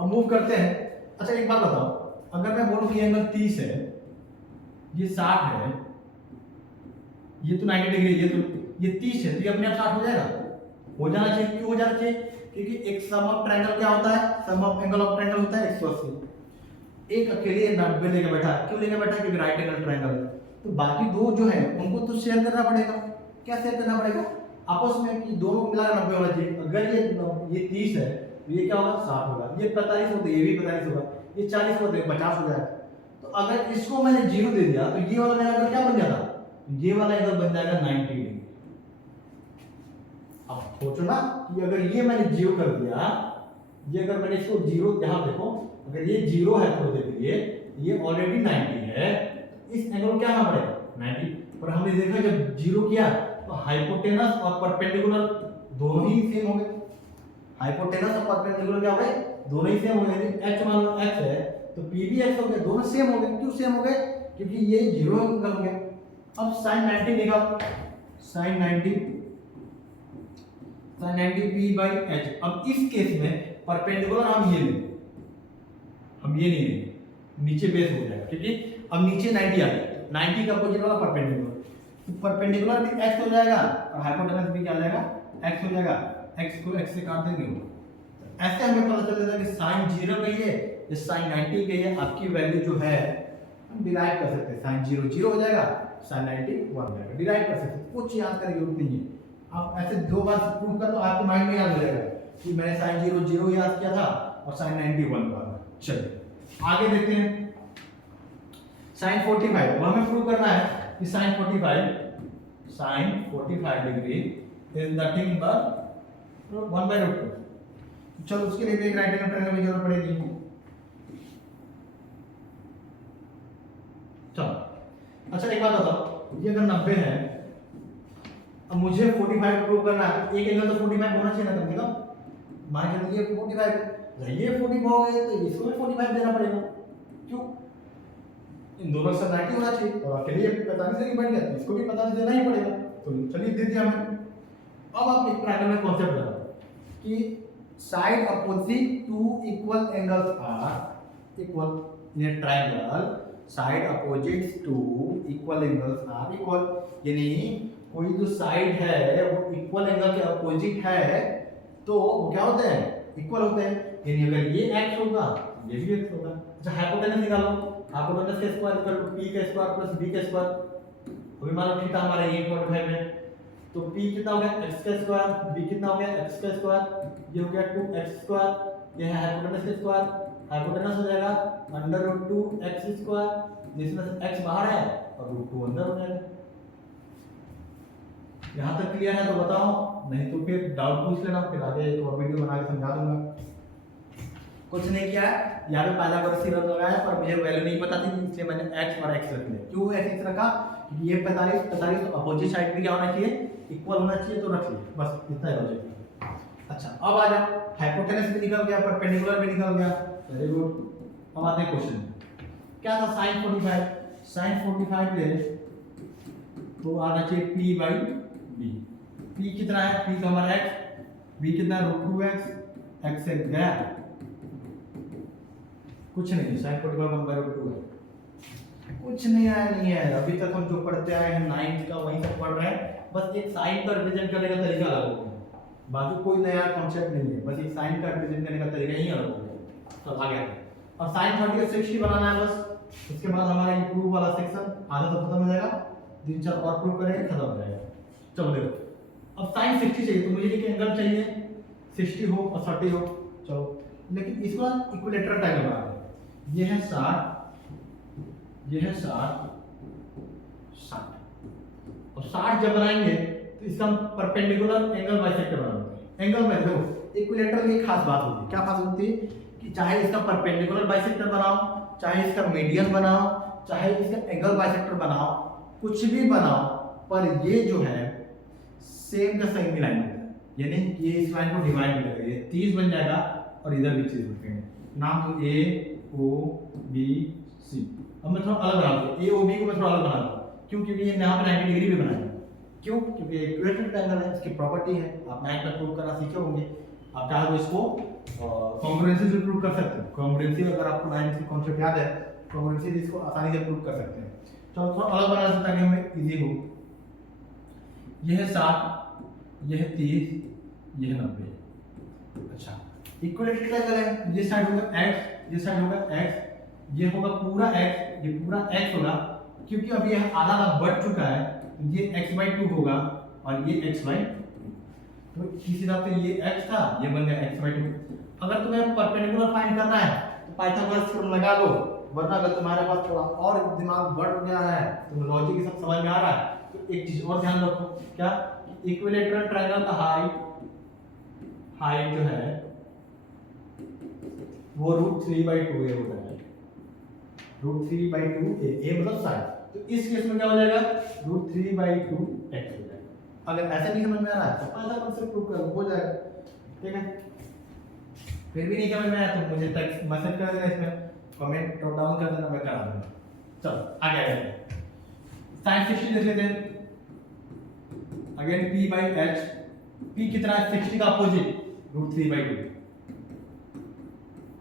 अब मूव करते हैं। अच्छा, एक बात बताओ, अगर मैं बोलूं कि एंगल 30 है, ये 60 है, ये तो 90 डिग्री, ये 30 है, तो ये अपने आप 60 हो जाएगा? हो जाना चाहिए। क्यों हो जाना चाहिए? क्योंकि एक सम ऑफ ट्रायंगल क्या होता है? सम ऑफ एंगल ऑफ ट्रायंगल होता है 180। एक अकेले 90 लेके बैठा है, क्यों लेके बैठा है? क्योंकि राइट एंगल ट्रायंगल है। तो बाकी दो जो है उनको तो शेयर करना पड़ेगा। क्या शेयर करना पड़ेगा? आपस में, कि दोनों को मिलाकर 90 होना चाहिए। अगर ये 30 है तो ये क्या होगा? 60 होगा। ये 45 होता है, ये भी 45 होगा, ये 40 होता है, 50 हो जाएगा। तो अगर इसको मैंने 0 दे दिया तो ये वाला एंगल क्या बन जाता? ये वाला एंगल बन जाएगा 90 डिग्री। अब सोचो ना कि अगर ये मैंने 0 कर दिया, ये अगर मैंने इसको 0, यहां देखो, अगर ये 0 है थोड़ी देर के लिए, ये ऑलरेडी 90 है, तो इस एंगल को क्या आना पड़ेगा? 90। और हमने देखा जब 0 किया तो हाइपोटेनस और परपेंडिकुलर दोनों ही सेम हो गए। हाइपोटेनस और परपेंडिकुलर क्या हो गए? दोनों ही सेम हो गए। h मान लो x है तो p भी x हो गया, दोनों सेम हो गए। क्यों सेम हो गए? क्योंकि ये 0 एंगल हो गया। अब sin 90 निकालो, sin 90 p बाई h। अब इस केस में परपेंडिकुलर हम ये लेंगे, हम ये नहीं लेंगे, नीचे बेस हो जाएगा, क्योंकि अब नीचे 90 आ गया, 90 का अपोजिट वाला परपेंडिकुलर, तो परपेंडिकुलर भी x हो जाएगा और हाइपोटेनस भी क्या हो जाएगा? x हो जाएगा। x को x से काट देंगे। ऐसे हमें पता चल जाता है कि sin 0 गई है, ये sin 90 गई है। आपकी वैल्यू जो है हम डिराइव कर सकते हैं। sin 0 0 हो जाएगा, sin 90 1 हो जाएगा। डिराइव कर सकते हैं, कुछ याद करने की जरूरत नहीं है। आप ऐसे दो बार प्रूव कर तो आपके माइंड में याद हो जाएगा कि मैंने sin 0 0 याद किया था और sin 90 1 था। चलिए आगे देखते हैं। sin 45, अब हमें प्रूव करना है कि sin 45 degree is nothing but 1/√2। चलो उसके लिए भी एक राइट एंगल ट्रायंगल की जरूरत पड़ेगी। चलो अच्छा, एक बात बताओ, ये अगर 90 है, अब मुझे 45 प्रूव करना है, एक एंगल तो 45 होना चाहिए ना कम से कम। मान के चलिए 45, ये 45 हो गए तो इसको भी 45 देना पड़ेगा। क्यों? इन दोनों से 90 होना चाहिए और अकेले 45 से बढ़ गया तो इसको भी 45 देना ही पड़ेगा। तो चलिए दे दिया हमने। अब आप एक ट्रायंगल में कॉन्सेप्ट लगाओ कि side opposite to equal angles are equal in a triangle. Side opposite to equal angles are equal, यानी कोई जो साइड है वो इक्वल एंगल के अपोजिट है तो वो क्या होते हैं? इक्वल होते हैं। यानी अगर ये x होगा ये भी x होगा। अच्छा, हाइपोटेनस निकालो, हाइपोटेनस का स्क्वायर इक्वल टू p का स्क्वायर प्लस b का स्क्वायर। अभी मान लो थीटा हमारा 1.5 है, तो p कितना हो गया? x का स्क्वायर, b कितना हो गया? x का स्क्वायर, ये हो गया 2x स्क्वायर, ये है हाइपोटेनस का स्क्वायर। हाइपोटेनस हो जाएगा √2x स्क्वायर, जिसमें से x बाहर है और √2 अंदर हो जाएगा। यहाँ तक क्लियर है तो बताओ, नहीं तो फिर डाउट पूछ लेना, फिर आगे एक और वीडियो बना के समझा दूंगा। कुछ नहीं किया है, यहाँ पे पाइथागोरस थ्योरम लगाया पर मुझे वैल्यू नहीं पता थी, इसलिए मैंने x और x रख लिया। क्यों x रखा? ये 45 तो अपोजिट साइड भी क्या होना चाहिए? इक्वल होना चाहिए, तो रख लिया, बस इतना ही लॉजिक। अच्छा, अब आ जा, हाइपोटेनस भी निकल गया, परपेंडिकुलर भी निकल गया, वेरी गुड। अब आते हैं क्वेश्चन, क्या था? sin 45 ले तो आना चाहिए p बाई b। p कितना है? p तो हमारा x, b कितना है? √2x, x से गया कुछ नहीं, sin 45 1/√2 है। कुछ नहीं आया नहीं है, अभी तक हम जो पढ़ते आए हैं 9th का वही सब पढ़ रहे हैं, बस एक साइन का रिप्रेजेंट करने का तरीका अलग हो गया, बाकी कोई नया कॉन्सेप्ट नहीं है, बस एक साइन का रिप्रेजेंट करने का तरीका ही अलग हो गया। तो आ गया और साइन 30 और 60 बनाना है बस। उसके बाद हमारा ये प्रूफ वाला सेक्शन आधा तो खत्म हो जाएगा, 3-4 और प्रूफ करेंगे खत्म हो जाएगा। चलो देखो, अब साइन 60 चाहिए तो मुझे एक एंगल चाहिए 60 हो और 30 हो। चलो, लेकिन इस बार इक्विलेटरल ट्रायंगल बना रहे हैं। ये है 60, ये है 60, 60 और 60 जब बनाएंगे तो इसका हम परपेंडिकुलर एंगल बाइसेक्टर बनाएंगे। एंगल में देखो इक्विलेटरल की खास बात होती है, क्या खास होती है कि चाहे इसका परपेंडिकुलर बाइसेक्टर बनाओ, चाहे इसका मीडियन बनाओ, चाहे इसका एंगल बाइसेक्टर बनाओ, कुछ भी बनाओ, पर ये जो है सेम का सेम ही लाइन होता है, यानी ये इस लाइन को डिवाइड करेगा, ये 30 बन जाएगा और इधर भी 30 रखेंगे। नाम तो ए ओ बी सी। अब मैं थोड़ा अलग बना दूं, ए ओ बी को मैं थोड़ा अलग बना दूं, क्यों? क्योंकि ये यहाँ पे 90 डिग्री भी बनाएगा। क्यों? क्योंकि इक्विलेटरल ट्रायंगल है, इसकी प्रॉपर्टी है, आप 9 में प्रूव करना सीखे होंगे। आप चाहे तो इसको कॉन्ग्रुएंसी से प्रूव कर सकते हैं। कॉन्ग्रुएंसी अगर आपको 9 की कॉन्सेप्ट याद है, कॉन्ग्रुएंसी इसको आसानी से प्रूव कर सकते हैं। चलो थोड़ा अलग बना सकते हैं ताकि हमें इजी हो। ये है 60, ये है 30, ये है 90। अच्छा, इक्विलेटरल ट्रायंगल है, ये साइड होगा x, ये साइड होगा x, ये होगा पूरा x, ये पूरा x होगा, क्योंकि अब ये आधा आधा बढ़ चुका है, तो ये x/2 होगा और ये x/2। तो इस हिसाब से ये x था, ये बन गया x/2। अगर तुम्हें परपेंडिकुलर फाइंड करना है तो पाइथागोरस थ्योरम लगा लो, वरना अगर तुम्हारे पास थोड़ा और दिमाग बढ़ गया है, तो लॉजिक सब समझ में आ रहा है, तो एक चीज और ध्यान रखो, क्या? इक्विलेटरल ट्रायंगल का हाइट जो है वो √3/2a होता है। √3/2a, a मतलब साइड, तो इस केस में क्या हो जाएगा? √3/2x हो जाएगा। अगर ऐसा नहीं समझ में आ रहा है तो पाइथागोरस से प्रूव कर हो जाएगा, ठीक है? फिर भी नहीं समझ में आया तो मुझे टेक्स्ट मैसेज कर देना, इसमें कमेंट ड्रॉप डाउन कर देना, मैं करा दूंगा। चलो आगे आगे sin 60 देख लेते हैं। अगेन p/h, p कितना है? 60 का अपोजिट √3/2।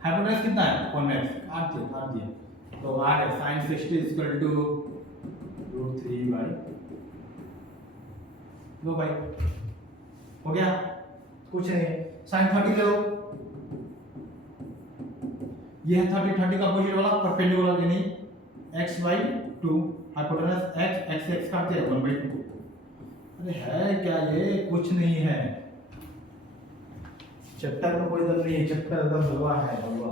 हाइपोटेनस कितना है? कॉन्वेक्स, काट दिए तो आ गया sin 60 √3/2। लो भाई हो गया, कुछ नहीं। sin 30 ले लो, ये है 30 का अपोजिट वाला परपेंडिकुलर, यानी x/2, हाइपोटेनस x से x काट दिया 1/2। अरे है क्या ये? कुछ नहीं है, चैप्टर में कोई दम नहीं है, चैप्टर एकदम हलवा है, हलवा।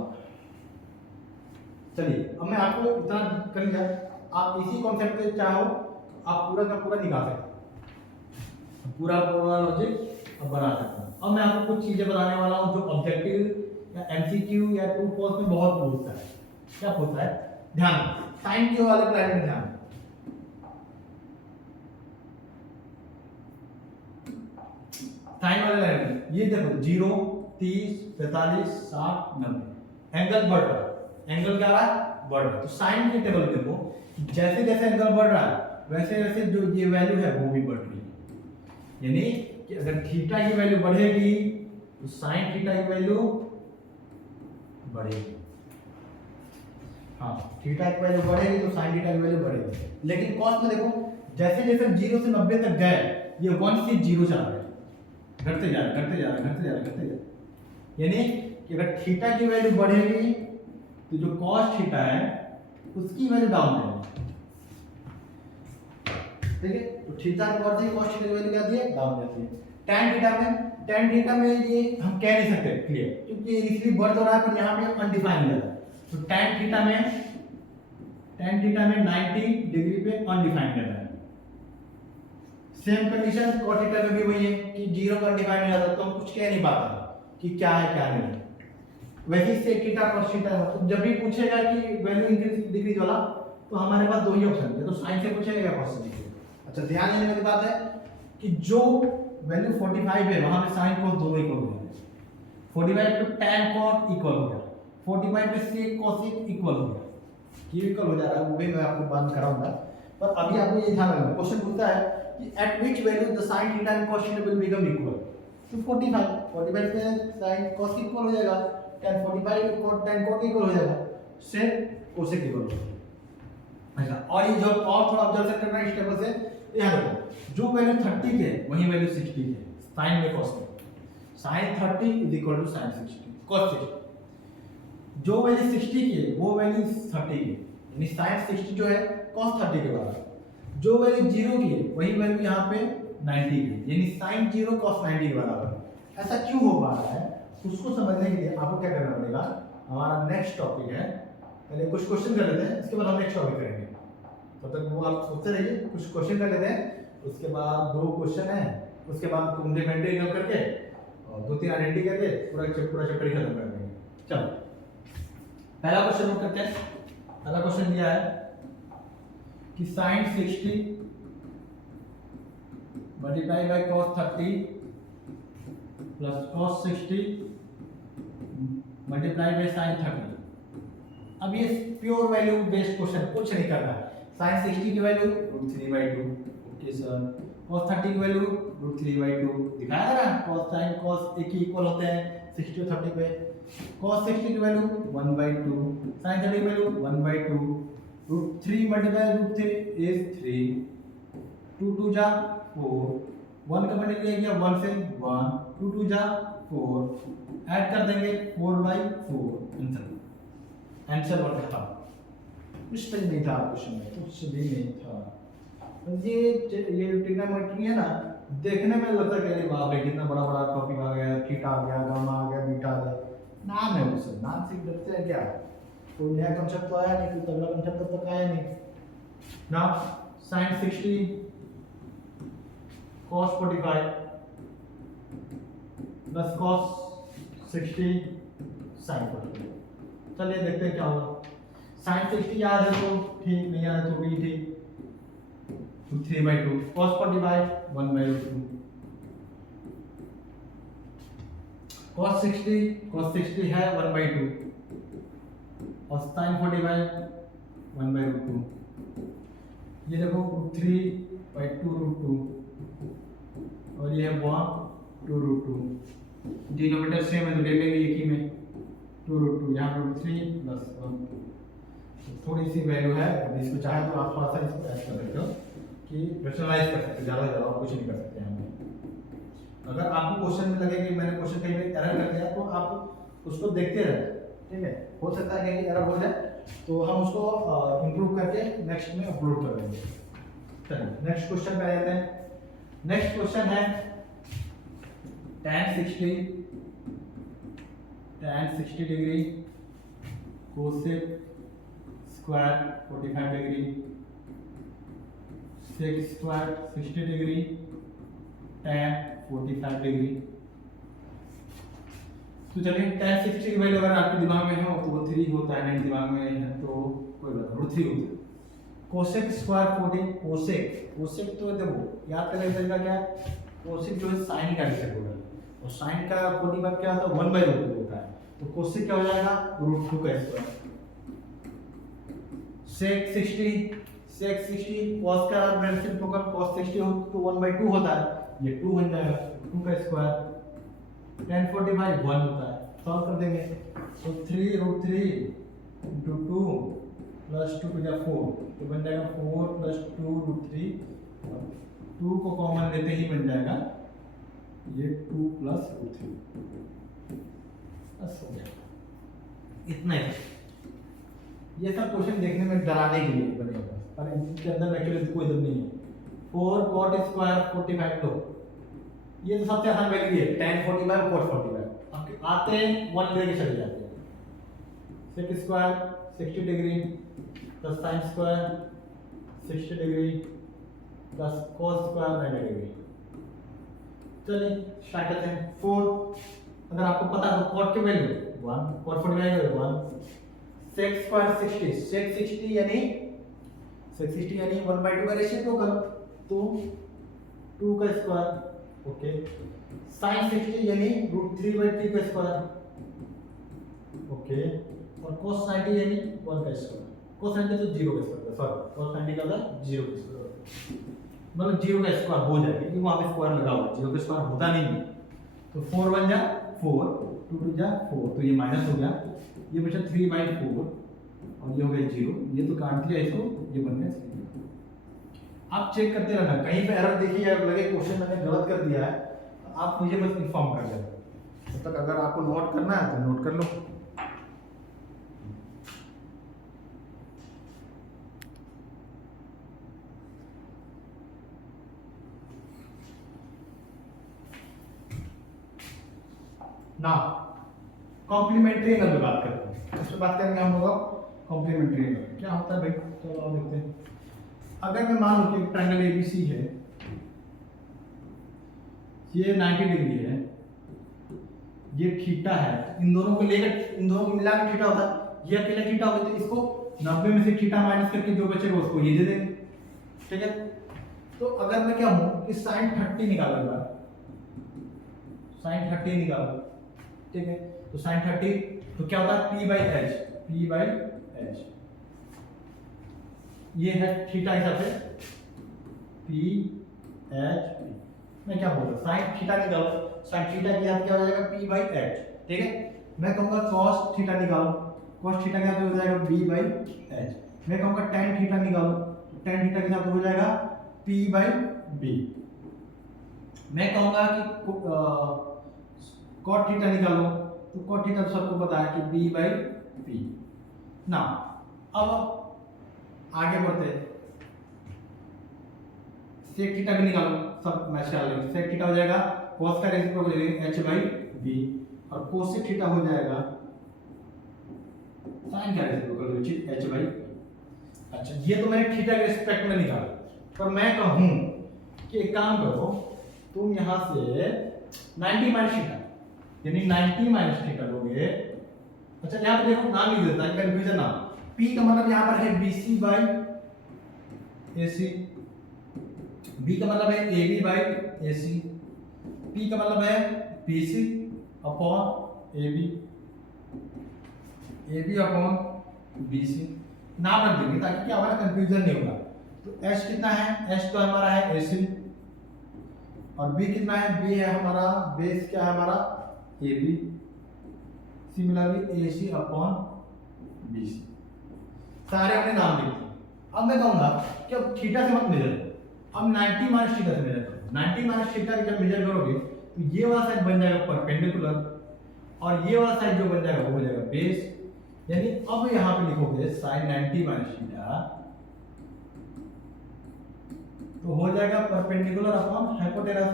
चलिए अब मैं आपको इतना कर लिया, आप इसी कॉन्सेप्ट पे चाहो आप पूरा का पूरा निकाल सकते हैं, पूरा लॉजिक अब बना सकते हैं। अब मैं आपको कुछ चीजें बताने वाला हूँ जो ऑब्जेक्टिव या एमसीक्यू या ट्रू फॉल्स में बहुत पूछता है। क्या पूछता है? ध्यान, साइन के वाले प्लान में ध्यान। साइन वाले लाइन में ये देखो 0, 30, 45, 60, 90, एंगल बढ़ रहा है। एंगल क्या रहा है? बढ़ रहा है। तो साइन के टेबल देखो, जैसे जैसे एंगल बढ़ रहा है वैसे वैसे जो ये वैल्यू है वो भी बढ़ रही है, यानी कि अगर थीटा की वैल्यू बढ़ेगी तो साइन थीटा की वैल्यू बढ़ेगी। हाँ, थीटा की वैल्यू बढ़ेगी तो साइन थीटा की वैल्यू बढ़ेगी। लेकिन कॉस में देखो, जैसे जैसे 0 से 90 तक गए, ये 1 से 0 चला गया, घटते जा रहा, यानी कि अगर थीटा की वैल्यू बढ़ेगी तो जो cos थीटा है उसकी वैल्यू डाउन रहेगी, ठीक है? तो थीटा की बढ़ती है, cos थीटा की वैल्यू क्या आती है? डाउन जाती है। tan थीटा में ये हम कह नहीं सकते क्लियर, क्योंकि ये इसलिए बढ़ तो रहा है पर यहाँ पे अनडिफाइंड है। तो tan थीटा में 90 डिग्री पे अनडिफाइंड रहता है। सेम कंडीशन cos थीटा में भी वही है कि 0 का डिफाइन हो जाता है, तो हम कुछ कह नहीं पाता कि क्या है क्या नहीं। वैसे ही sec थीटा cos थीटा है, तो जब भी पूछेगा कि वैल्यू इंक्रीज डिक्रीज वाला, तो हमारे पास दो ही ऑप्शन है, तो sin से पूछेगा या cos से पूछेगा। अच्छा, ध्यान देने वाली बात है कि जो वैल्यू 45 है वहां पे sin cos दोनों इक्वल हो गए। 45 पे tan cos इक्वल हो गया, 45 पे sec cos इक्वल हो गया, ये इक्वल हो जा रहा है, वो भी मैं आपको बाद में कराऊंगा। पर अभी आपको ये ध्यान रखना, क्वेश्चन पूछता है कि at which value the sin theta and cos theta will become equal। तो 45 पे sin cos इक्वल हो जाएगा, tan 45 tan cos इक्वल हो जाएगा, sec cos इक्वल हो जाएगा। अच्छा, और ये जो और थोड़ा ऑब्जर्व करना है इस टेबल से, यहाँ देखो जो वैल्यू 30 के है वही वैल्यू 60 के है, साइन में cos में, sin 30 is equal to sin 60 cos 60, जो वैल्यू 60 की है वो वैल्यू 30 की, यानी sin 60 जो है cos 30 के बराबर, जो वैल्यू 0 की है वही वैल्यू यहाँ पे 90 की, यानी sin 0 cos 90 के बराबर। ऐसा क्यों हो पा रहा है उसको समझने के लिए आपको क्या करना पड़ेगा, हमारा नेक्स्ट टॉपिक है, पहले कुछ क्वेश्चन कर लेते हैं, इसके बाद हम नेक्स्ट टॉपिक करेंगे, तब तक वो आप सोचते रहिए, कुछ क्वेश्चन कर लेते हैं, उसके बाद 2 क्वेश्चन है, उसके बाद कॉम्प्लीमेंट्री एग्जाम करके और 2-3 आइडेंटिटी करके पूरा चैप्टर ही खत्म कर देंगे। चलो पहला क्वेश्चन नोट करते हैं। पहला क्वेश्चन दिया है कि sin 60 multiply by cos 30 plus cos 60 multiply by sin 30। अब ये प्योर वैल्यू बेस्ड क्वेश्चन, कुछ नहीं करना है। sin 60 की वैल्यू √3/2, ओके सर। cos 30 की वैल्यू √3/2 दिखाया था ना, cos sin cos एक ही इक्वल होते हैं 60 और 30 पे। cos 60 की वैल्यू 1/2, sin 30 की वैल्यू 1/2, √3 मल्टीप्लाई √3 इज 3, 2 2 जा 4, 1 का मल्टीप्लाई किया 1 से 1, 2 2 जा 4, ऐड कर देंगे 4/4, आंसर 1 खत्म। कुछ भी नहीं था क्वेश्चन में, कुछ भी नहीं था। ये ट्रिग्नोमेट्री है ना, देखने में लगता है कि अरे बाप रे कितना बड़ा बड़ा टॉपिक आ गया, थीटा आ गया, गामा आ गया, बीटा आ गया, नाम है वो सब, नाम से डरते हैं क्या, कोई नया कंसेप्ट तो आया नहीं, कोई तगड़ा कंसेप्ट तब तक आया नहीं ना। sin 60 cos 45 plus cos 60 sin 45। चलिए देखते हैं क्या होगा। sin 60 याद है तो ठीक, नहीं याद है तो भी ठीक, 3/2, cos 45 1/2, cos 60 है 1/2 और sin 45 1/2। ये देखो 3/2 और ये है 1/2, डिनोमिनेटर सेम है तो ले लेंगे एक ही में 2√2, यहाँ पर 3 प्लस 1, थोड़ी सी वैल्यू है। अब इसको चाहे तो आप थोड़ा सा इसको ऐड कर सकते हो कि रैशनलाइज कर सकते हो, ज़्यादा ज़्यादा कुछ नहीं कर सकते हैं। अगर आपको क्वेश्चन में लगे कि मैंने क्वेश्चन कहीं पे एरर कर दिया तो आप उसको देखते रहें, ठीक है, हो सकता है कहीं एरर हो जाए तो हम उसको इम्प्रूव करके नेक्स्ट में अपलोड कर देंगे। चलिए नेक्स्ट क्वेश्चन पे आ जाते हैं। नेक्स्ट क्वेश्चन है tan 60 degree cosec square 45 degree, sec square 60 degree, tan 45 degree. तो चलिए tan 60 की वैल्यू अगर आपके दिमाग में हो तो वो 3 होता है, नहीं दिमाग में है तो कोई बात नहीं, 3 होता है। कोसेक स्क्वायर 40, कोसेक तो देखो याद करने का तरीका क्या है, कोसेक जो है साइन का डिफरेंट होगा और साइन का 45 क्या होता है 1/2 होता है, तो कोसेक क्या हो जाएगा √2 का स्क्वायर। सेक 60 cos का रेसिप्रोकल cos 60 हो तो 1/2 होता है, ये 2 बन जाएगा 2 का स्क्वायर। tan 45 1 होता है, सॉल्व कर देंगे तो 3√3 * 2 प्लस 2 * 4 तो बन जाएगा 4 + 2√3, 2 को कॉमन लेते ही बन जाएगा ये 2 + √3, बस हो गया, इतना ही। ये सब क्वेश्चन देखने में डराने के लिए बने होगा पर इनके अंदर एक्चुअली कोई दम नहीं है। 4 cot स्क्वायर 45 लो, ये तो सबसे आसान वैल्यू है tan 45 cot 45, आपके आते हैं 1 लेके चले जाते हैं। sec square 60 degree plus sin square 60 degree plus cos square 90 degree. चलिए स्टार्ट करते हैं। 4 अगर आपको पता है तो cot की वैल्यू 1, cot 45 1, sec स्क्वायर 60 यानी 1/2 का रेसिप्रोकल तो 2 का स्क्वायर, ओके। sin 60 यानी √3/3 का स्क्वायर, ओके। और cos 90 यानी 1 का स्क्वायर, cos 90 तो 0 का स्क्वायर, सॉरी cos 90 का था 0 का स्क्वायर, मतलब 0 का स्क्वायर हो जाएगा क्योंकि वहां पे स्क्वायर लगा हुआ है, 0 का स्क्वायर होता नहीं है। तो 4 बन जा 4, 2 2 जा 4 तो ये माइनस हो गया, ये बचा 3/4 और ये हो गया 0, ये तो काट दिया इसको, ये बन गया 3। आप चेक करते रहना, कहीं पे एरर देखिए या लगे क्वेश्चन मैंने गलत कर दिया है तो आप मुझे बस इन्फॉर्म कर देना। तब तक अगर आपको नोट करना है तो नोट कर लो। ना कॉम्प्लीमेंट्री एंगल पे बात करते हैं, इस पे बात करेंगे हम लोग। कॉम्प्लीमेंट्री एंगल क्या होता है भाई, चलो आप देखते हैं। अगर मैं मान लूं कि ट्रायंगल एबीसी है, ये 90 डिग्री है, ये थीटा है, इन दोनों को लेकर, इन दोनों को मिला के थीटा होता है, ये अकेला थीटा होगा तो इसको 90 में से थीटा माइनस करके जो बचेगा उसको ये दे देंगे, ठीक है। तो अगर मैं क्या हूं कि sin 30 निकालूंगा, sin 30 निकालूंगा, ठीक है। तो sin 30 तो क्या होता है p/h, p/h ये है थीटा हिसाब से p/h। मैं क्या बोल रहा हूं, sin थीटा निकालो, sin थीटा की आप क्या हो जाएगा p/h, ठीक है। मैं कहूंगा cos थीटा निकालो, cos थीटा क्या हो जाएगा b/h। मैं कहूंगा tan थीटा निकालो, tan थीटा के साथ हो जाएगा p/b। मैं कहूंगा कि cot थीटा निकालो, तो cot थीटा तो सबको पता है कि b/p। ना अब आगे बढ़ते हैं, sec थीटा भी निकालो, सब मैच करा लेंगे। sec थीटा हो जाएगा cos का रेसिप्रोकल ले लेंगे h/b, और cosec थीटा हो जाएगा sin का रेसिप्रोकल which is h/p। अच्छा ये तो मैंने थीटा के रिस्पेक्ट में निकाला, पर मैं कहूं कि एक काम करो, तुम यहां से 90 माइनस थीटा यानी 90 माइनस थीटा लोगे। अच्छा यहां पे देखो नाम लिख देता है, कंफ्यूजन ना, p का मतलब यहां पर है bc बाय ac, b का मतलब है ab बाय ac, p का मतलब है bc upon ab, ab upon bc। नाम रख देंगे ताकि क्या हमारा कंफ्यूजन नहीं होगा। तो h कितना है, h तो हमारा है ac, और b कितना है, b है हमारा बेस क्या है हमारा ab, similarly ac upon bc। सारे अपने नाम लिखते हैं। अब मैं कहूंगा कि अब थीटा से मत मेजर करो, अब 90 माइनस थीटा से मेजर करो। 90 माइनस थीटा जब मेजर करोगे तो ये वाला साइड बन जाएगा परपेंडिकुलर, और ये वाला साइड जो बन जाएगा वो हो जाएगा बेस। यानी अब यहां पे लिखोगे sin 90 माइनस थीटा तो हो जाएगा परपेंडिकुलर अपॉन हाइपोटेनस।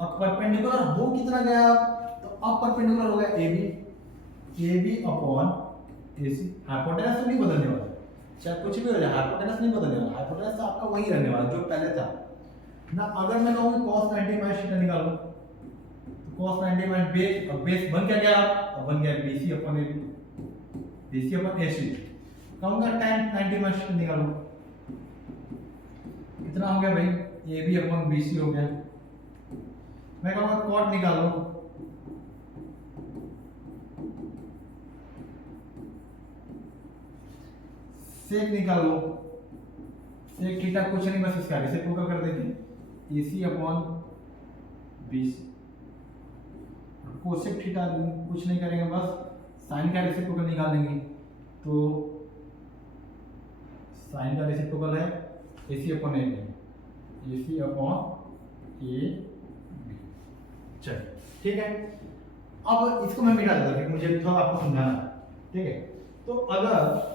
अब परपेंडिकुलर हो कितना गया, तो अब परपेंडिकुलर हो गया AB अपॉन AC। हाइपोटेनस तो नहीं बदलने वाला, चाहे कुछ भी हो जाए हाइपोटेनस नहीं बदलने वाला, हाइपोटेनस तो आपका वही रहने वाला जो पहले था ना। अगर मैं कहूं cos 90 माइनस थीटा निकालो, तो cos 90 माइनस बेस, और बेस बन क्या गया, अब बन गया BC upon AB, BC upon AC। कहूंगा tan 90 माइनस थीटा निकालो, कितना हो गया भाई, AB अपॉन BC हो गया। मैं कहूंगा cot निकालो, sec निकालो, sec थीटा कुछ नहीं बस इसका रेसिप्रोकल कर देंगे AC upon BC। cosec theta कुछ नहीं करेंगे, बस sin का रेसिप्रोकल निकाल देंगे, तो sin का रेसिप्रोकल है AC upon AB, AC upon AB। चल ठीक है, अब इसको मैं मिटा देता हूं, मुझे थोड़ा आपको समझाना है, ठीक है। तो अगर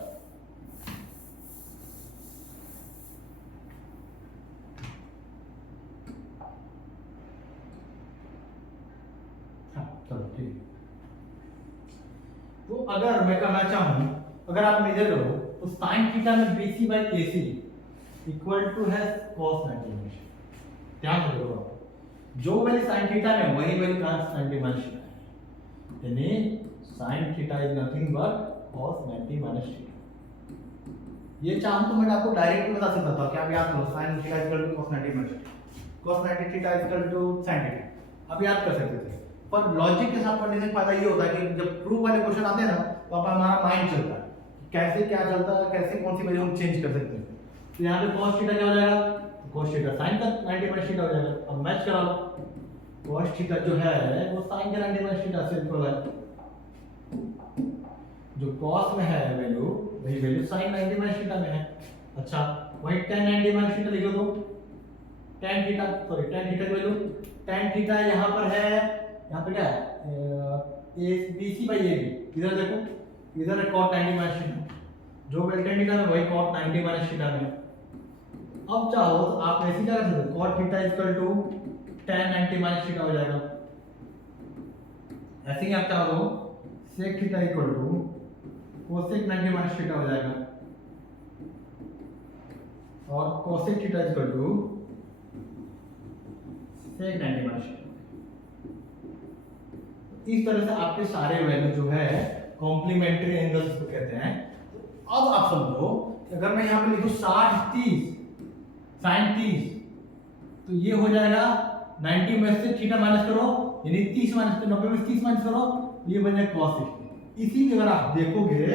तो अगर मैं कहना चाहूं, अगर आप मेजर करो तो sin थीटा में BC by AC equal to है cos 90 माइनस। ध्यान से देखो, जो वैल्यू sin थीटा में वही वैल्यू cos 90 माइनस है, यानी sin theta is nothing but cos 90 minus theta. ये चाहूं तो मैं आपको डायरेक्ट बता सकता था कि आप याद करो sin theta equal to cos 90 minus cos 90 theta equal to sin theta, आप याद कर सकते थे। पर लॉजिक के साथ पढ़ने से फायदा ये होता है कि जब प्रूफ वाले क्वेश्चन आते हैं ना तो अब हमारा माइंड चलता है कैसे क्या चलता है, कैसे कौन सी वैल्यू हम चेंज कर सकते हैं। तो यहाँ पे cos थीटा क्या हो जाएगा, cos थीटा sin का 90 माइनस थीटा हो जाएगा। अब मैच करा लो, cos थीटा जो है वो sin के 90 माइनस थीटा से इक्वल है, जो कॉस में है वैल्यू वही वैल्यू साइन 90 माइनस थीटा में है। अच्छा वही tan 90 माइनस थीटा लिख दो, tan theta sorry tan theta की वैल्यू tan थीटा यहाँ पर है, यहाँ पे क्या है A B C by A B, इधर देखो इधर है cot 90 माइनस थीटा, जो वैल्यू tan थीटा में वही cot 90 माइनस थीटा में। अब चाहो तो आप ऐसे क्या कर सकते हो, cot theta equal to tan 90 minus theta हो जाएगा। ऐसे ही आप चाहो तो sec theta equal to cosec 90 minus theta हो जाएगा, और cosec theta equal to sec 90 minus theta. इस तरह से आपके सारे वैल्यू जो है कॉम्प्लीमेंट्री एंगल्स को कहते हैं। अब आप समझो अगर मैं यहाँ पे लिखूं 60 30 sin 30, तो ये हो जाएगा 90 में से थीटा माइनस करो यानी 30 माइनस करो, 90 में 30 माइनस करो, ये बन जाएगा cos 60। इसी अगर आप देखोगे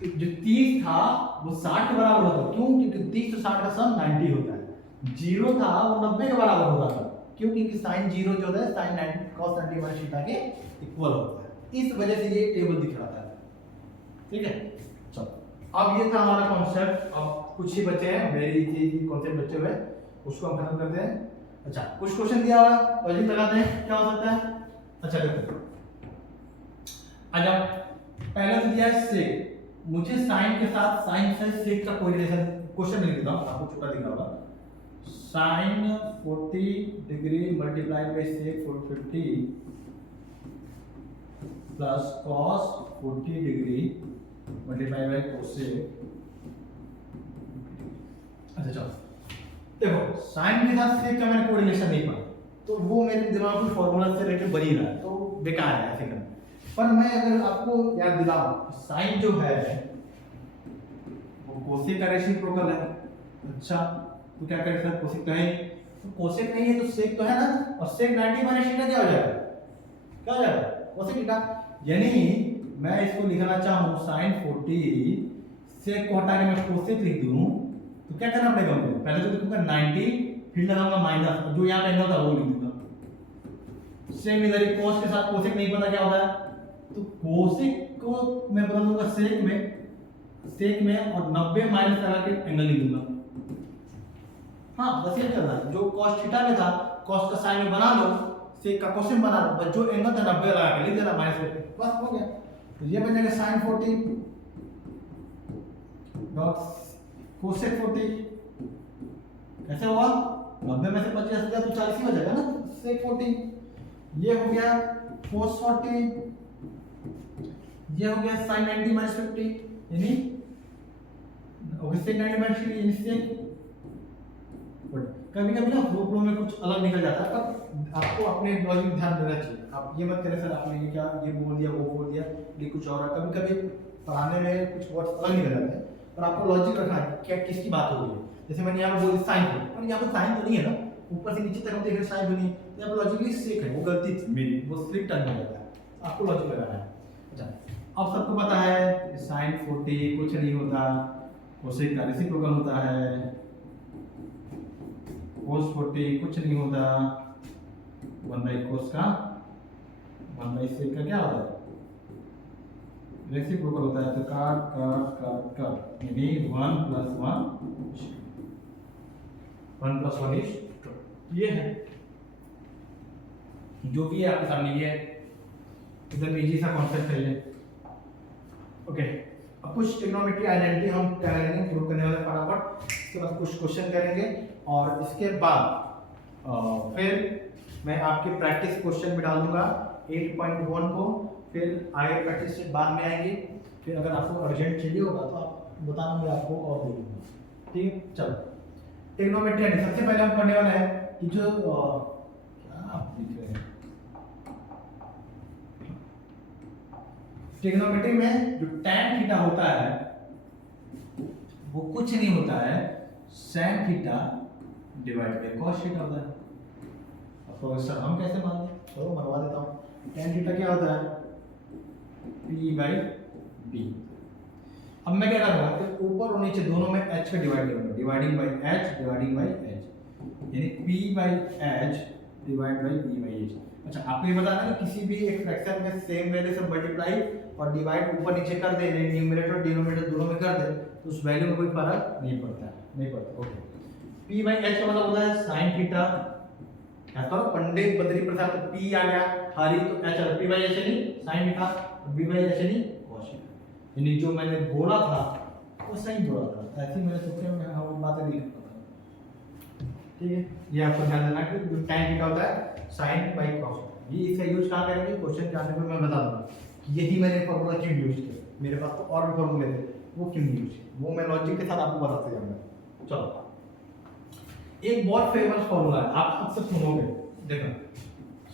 तो जो 30 था वो 60 के बराबर होता, क्यों? क्योंकि 30 तो 60 का सम 90 होता है। 0 था वो 90 के बराबर होता था, क्यों? क्योंकि sin 0 जो होता है sin 90 cos 90 माइनस थीटा के इक्वल होता है। इस वजह से ये टेबल दिख रहा था। ठीक है, चलो अब ये था हमारा कॉन्सेप्ट। अब कुछ ही बचे हैं, मेरी की कॉन्सेप्ट बचे हुए, उसको हम खत्म करते हैं। अच्छा कुछ क्वेश्चन दिया हुआ है, लॉजिक लगाते हैं क्या हो सकता है। अच्छा देखो आ जाओ, पहले तो दिया है sec, मुझे sin के साथ sin से sec का कोई रिलेशन, क्वेश्चन नहीं देता हूं, आपको छोटा दिख रहा होगा, sin 40 degree multiplied by sec 450 plus cos 40 degree multiplied by cosec। अच्छा चलो देखो sin के साथ sec का मैंने कोई रिलेशन नहीं पढ़ा, तो वो मेरे दिमाग में फॉर्मूला से रिलेटेड बन ही रहा है, तो बेकार है ऐसे करना। पर मैं अगर आपको याद दिलाऊं, sin जो है वो cosec का रेसिप्रोकल है। अच्छा तो क्या करें सर, cosec तो है नहीं, तो cosec नहीं है तो sec तो है ना, और sec 90 माइनस थीटा क्या हो जाएगा, क्या हो जाएगा cosec थीटा। यानी मैं इसको लिखना चाहूं sin 40 sec को हटा के मैं cosec लिख दूं, तो क्या करना पड़ेगा मुझे, पहले तो लिखूंगा 90 फिर लगाऊंगा माइनस, जो यहाँ पे एंगल था वो लिख दूंगा। सेम इधर ही cos के साथ cosec नहीं पता क्या होता है, तो cosec को मैं बदल दूंगा sec में और 90 माइनस लगा के एंगल लिख दूंगा। हाँ बस ये करना है, जो cos थीटा में था cos का साइन में बना लो, sec का cosec बना लो, बस जो एंगल था 90 लगा के लिख देना माइनस करके, बस हो गया। तो ये बन जाएगा sin 40 डॉट cosec 40, कैसे होगा, 90 में से 25 गया तो 40 ही हो जाएगा ना, sec 40। ये हो गया cos 40, ये हो गया sin 90 माइनस 50 यानी sec 90 माइनस 50 यानी sec। कभी कभी ना फ्लो में कुछ अलग निकल जाता है, पर आपको अपने लॉजिक में ध्यान देना चाहिए। आप ये मत करें सर आपने ये क्या ये बोल दिया वो बोल दिया, ये कुछ और है। कभी कभी पढ़ाने में कुछ वर्ड्स अलग निकल जाते हैं, पर आपको लॉजिक रखना है क्या किसकी बात हो रही है। जैसे मैंने यहाँ पे बोल दिया साइन, पर यहाँ पे साइन तो नहीं है ना, ऊपर से नीचे तक हम देख रहे हैं साइन तो नहीं है, तो यहाँ पे लॉजिकली सेक है, वो गलती थी मेरी, वो स्लिप टर्न हो जाता है, आपको लॉजिक लगाना है। अच्छा अब सबको पता है साइन 40 कुछ नहीं होता, कोसेक का रेसिप्रोकल होता है, cos 40 कुछ नहीं होता, 1/cos का 1/sec का क्या होता है रेसिप्रोकल होता है, तो काट यानी 1 + 1 + 1 इज 2। ये है जो भी है आपके सामने, ये एकदम इजी सा कॉन्सेप्ट है ये। ओके अब कुछ ट्रिग्नोमेट्री आइडेंटिटी हम क्या करेंगे, प्रूव करने वाले फटाफट, इसके बाद कुछ क्वेश्चन करेंगे और इसके बाद फिर मैं आपके प्रैक्टिस क्वेश्चन भी डालूंगा 8.1 को, फिर आगे प्रैक्टिस से बाद में आएंगे, फिर अगर आपको अर्जेंट चाहिए होगा तो आप बताना, मैं आपको और दे दूंगा। ठीक चलो ट्रिग्नोमेट्री सबसे पहले हम पढ़ने वाला है कि जो क्या आप लिख रहे हैं, ट्रिग्नोमेट्री में जो tan थीटा होता है वो कुछ नहीं होता है sin theta divide by cos theta होता है। अब प्रोफेसर हम कैसे मान लें, चलो मनवा देता हूँ। tan थीटा क्या होता है p/b। अब मैं क्या करूँगा कि ऊपर और नीचे दोनों में h का डिवाइड करूँगा, डिवाइडिंग बाय h यानी p/h डिवाइड बाय b/h। अच्छा, आपको ये बताना है कि किसी भी एक फ्रैक्शन में सेम वैल्यू से मल्टीप्लाई और डिवाइड ऊपर नीचे कर दे, न्यूमरेटर और डिनोमिनेटर दोनों में कर दे, तो उस वैल्यू में कोई फर्क नहीं पड़ता है, नहीं पड़ता। ओके, p बाई h का मतलब होता है sin थीटा। क्या करो, पंडित बद्री प्रसाद, तो p आ गया, हरी तो h आ गया, p बाई h नहीं sin theta, b by h नहीं cos थीटा। यानी जो मैंने बोला था वो सही बोला था, ऐसी मैंने सोचा मैं हम बातें नहीं करता था। ठीक है, ये आपको ध्यान देना कि जो tan थीटा होता है sin बाई cos। ये इसका यूज कहाँ करेंगे, क्वेश्चन के आने पर मैं बता दूंगा कि यही मैंने फॉर्मूला क्यों यूज किया। मेरे पास तो और भी फॉर्मूले थे, वो क्यों यूज किए वो मैं लॉजिक के साथ आपको बताते जाऊंगा। चलो, एक बहुत फेमस फॉर्मूला है, आप अक्सर सुनोगे, देखो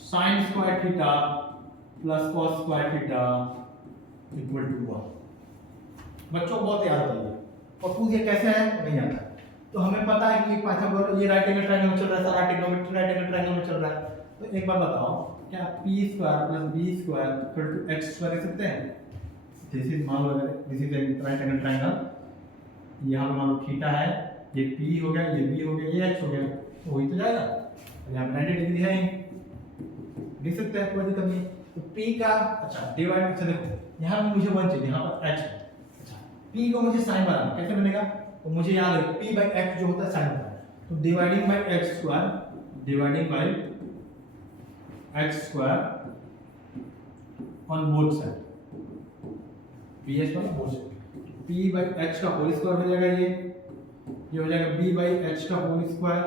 sin square theta plus cos square theta equal to 1। बच्चों को बहुत याद है और पूछ ये कैसे है नहीं आता। तो हमें पता है कि पाइथागोरस ये राइट एंगल ट्रायंगल में चल रहा है, सारा ट्रिग्नोमेट्री राइट एंगल ट्रायंगल में चल रहा है। तो एक बार बताओ, क्या p square plus b square equal to x square लिख सकते हैं? दिस इज मान लो this is right angle triangle, यहां पे मान लो थीटा है, ये p हो गया, ये b हो गया, ये h हो गया, तो हो ही तो जाएगा। यहां 90 डिग्री है, लिख सकते हैं, कोई दिक्कत नहीं। तो p का अच्छा डिवाइड, अच्छा देखो यहां पे मुझे 1 चाहिए, यहां पर h है। अच्छा, p को मुझे sin बनाना, कैसे बनेगा? तो मुझे याद है p बाई x जो होता है sin होता है, तो dividing by x square, dividing by x square on both side, ph पर both side, p by h का होल स्क्वायर हो जाएगा, ये हो जाएगा b बाई h का होल स्क्वायर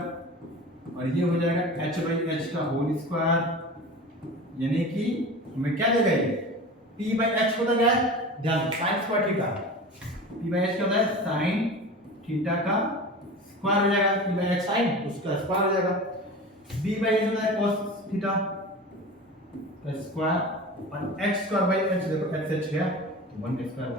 और ये हो जाएगा h बाई h का होल स्क्वायर। यानी कि हमें क्या देगा ये p बाई h होता क्या है, ध्यान sin square theta, p by h क्या होता है sin थीटा का स्क्वायर हो जाएगा, p बाई h sin उसका स्क्वायर हो जाएगा, b बाई h होता है cos थीटा का स्क्वायर और x स्क्वायर बाई h, देखो x h गया तो 1 स्क्वायर 1।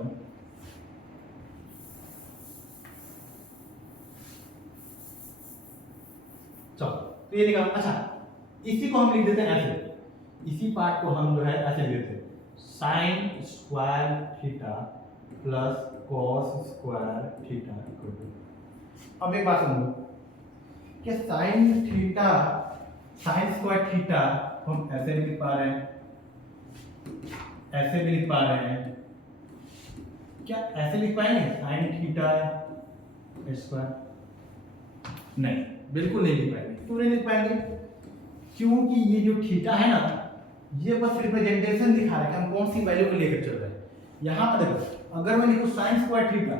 चलो, तो ये निकाल। अच्छा, इसी को हम लिख देते हैं ऐसे, इसी पार्ट को हम जो है ऐसे लिख देते हैं sin square theta plus cos square theta equal to. अब एक बात समझो कि sin theta sin square theta हम ऐसे भी लिख पा रहे हैं, ऐसे भी लिख पा रहे हैं, क्या ऐसे लिख पाएंगे sin थीटा स्क्वायर? नहीं, बिल्कुल नहीं लिख पाएंगे। क्यों नहीं लिख पाएंगे? क्योंकि ये जो थीटा है ना, ये बस रिप्रेजेंटेशन दिखा रहा है कि हम कौन सी वैल्यू को लेकर चल रहे हैं। यहाँ पर देखो, अगर मैं लिखूं sin square theta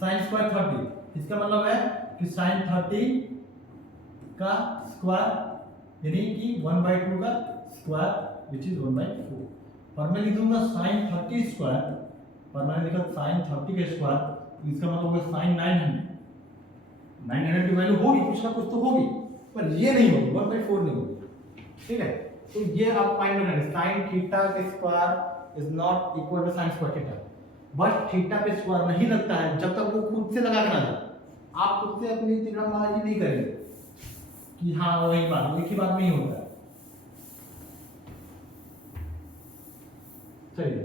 sin square 30, इसका मतलब है कि sin 30 का स्क्वायर यानी कि 1/2 का स्क्वायर विच इज 1/4। और मैं लिख दूंगा sin 30 स्क्वायर, और मैंने लिखा sin 30 का स्क्वायर, इसका मतलब होगा sin 900 की वैल्यू होगी, कुछ ना कुछ तो होगी, पर ये नहीं होगी 1/4 नहीं होगी। ठीक है, तो ये आप फाइंड करेंगे sin थीटा का square is not equal to sin square theta. But theta पे स्क्वायर नहीं लगता है जब तक वो खुद से लगा के ना दे। आप खुद से अपनी त्रिकोणमिति नहीं करेंगे कि हाँ वही बात, एक ही बात नहीं होता है। चलिए,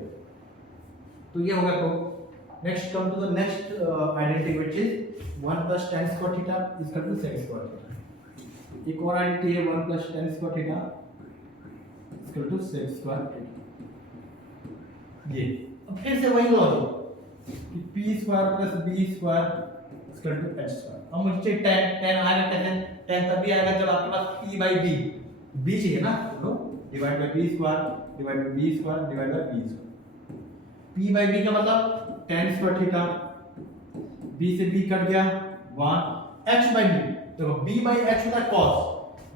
तो ये हो गया। तो next come to the next identity which is 1 plus tan square theta is equal to sec square theta. एक और आइडेंटिटी है 1 plus tan square theta is equal to sec square theta. ये अब फिर से वही लॉजिक कि p square plus b square is equal to h square. अब मुझे tan आएगा कैसे? tan तभी आएगा जब आपके पास p बाई b चाहिए ना, तो divide by b square divide by b square divide by b square. p by b का मतलब tan स्क्वायर थीटा, b से b कट गया 1, h बाई b, देखो b बाई h होता है cos,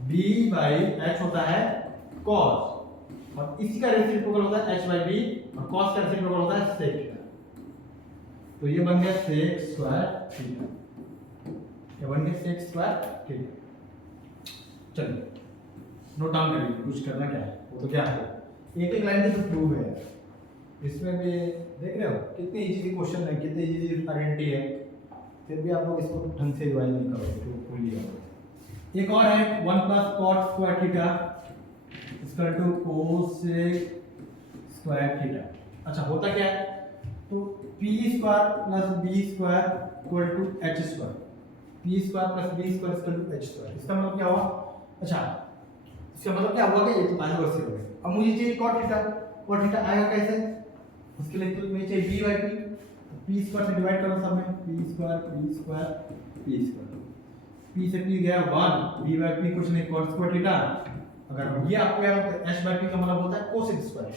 b बाई h होता है cos, और इसी का रेसिप्रोकल होता है h बाई b, और cos का रेसिप्रोकल होता है sec थीटा। तो ये बन गया sec स्क्वायर थीटा, ये बन गया sec स्क्वायर थीटा। चलिए नोट डाउन करिए, कुछ करना क्या है वो तो क्या है, एक एक लाइन से प्रूव है। इसमें भी देख रहे हो कितनी इजी क्वेश्चन है, कितनी इजी आइडेंटिटी है, फिर भी आप लोग इसको ढंग से रिवाइज नहीं करोगे तो भूल जाओगे। एक और है 1 plus cot square theta equal to cosec square theta. अच्छा, होता क्या है? तो p square plus b square equal to h square, p square plus b square equal to h square. इसका मतलब क्या हुआ? अच्छा, इसका मतलब क्या हुआ कि ये तो पाइथागोरस हो गया। अब मुझे चाहिए cot थीटा। cot थीटा आएगा कैसे? उसके लिए तो मुझे चाहिए b by p। p square से डिवाइड करो सब में, p square p square p square. p से p गया 1, b बाई p कुछ नहीं cot स्क्वायर थीटा। अगर ये आपको याद हो तो h बाई p का मतलब होता है cosec स्क्वायर।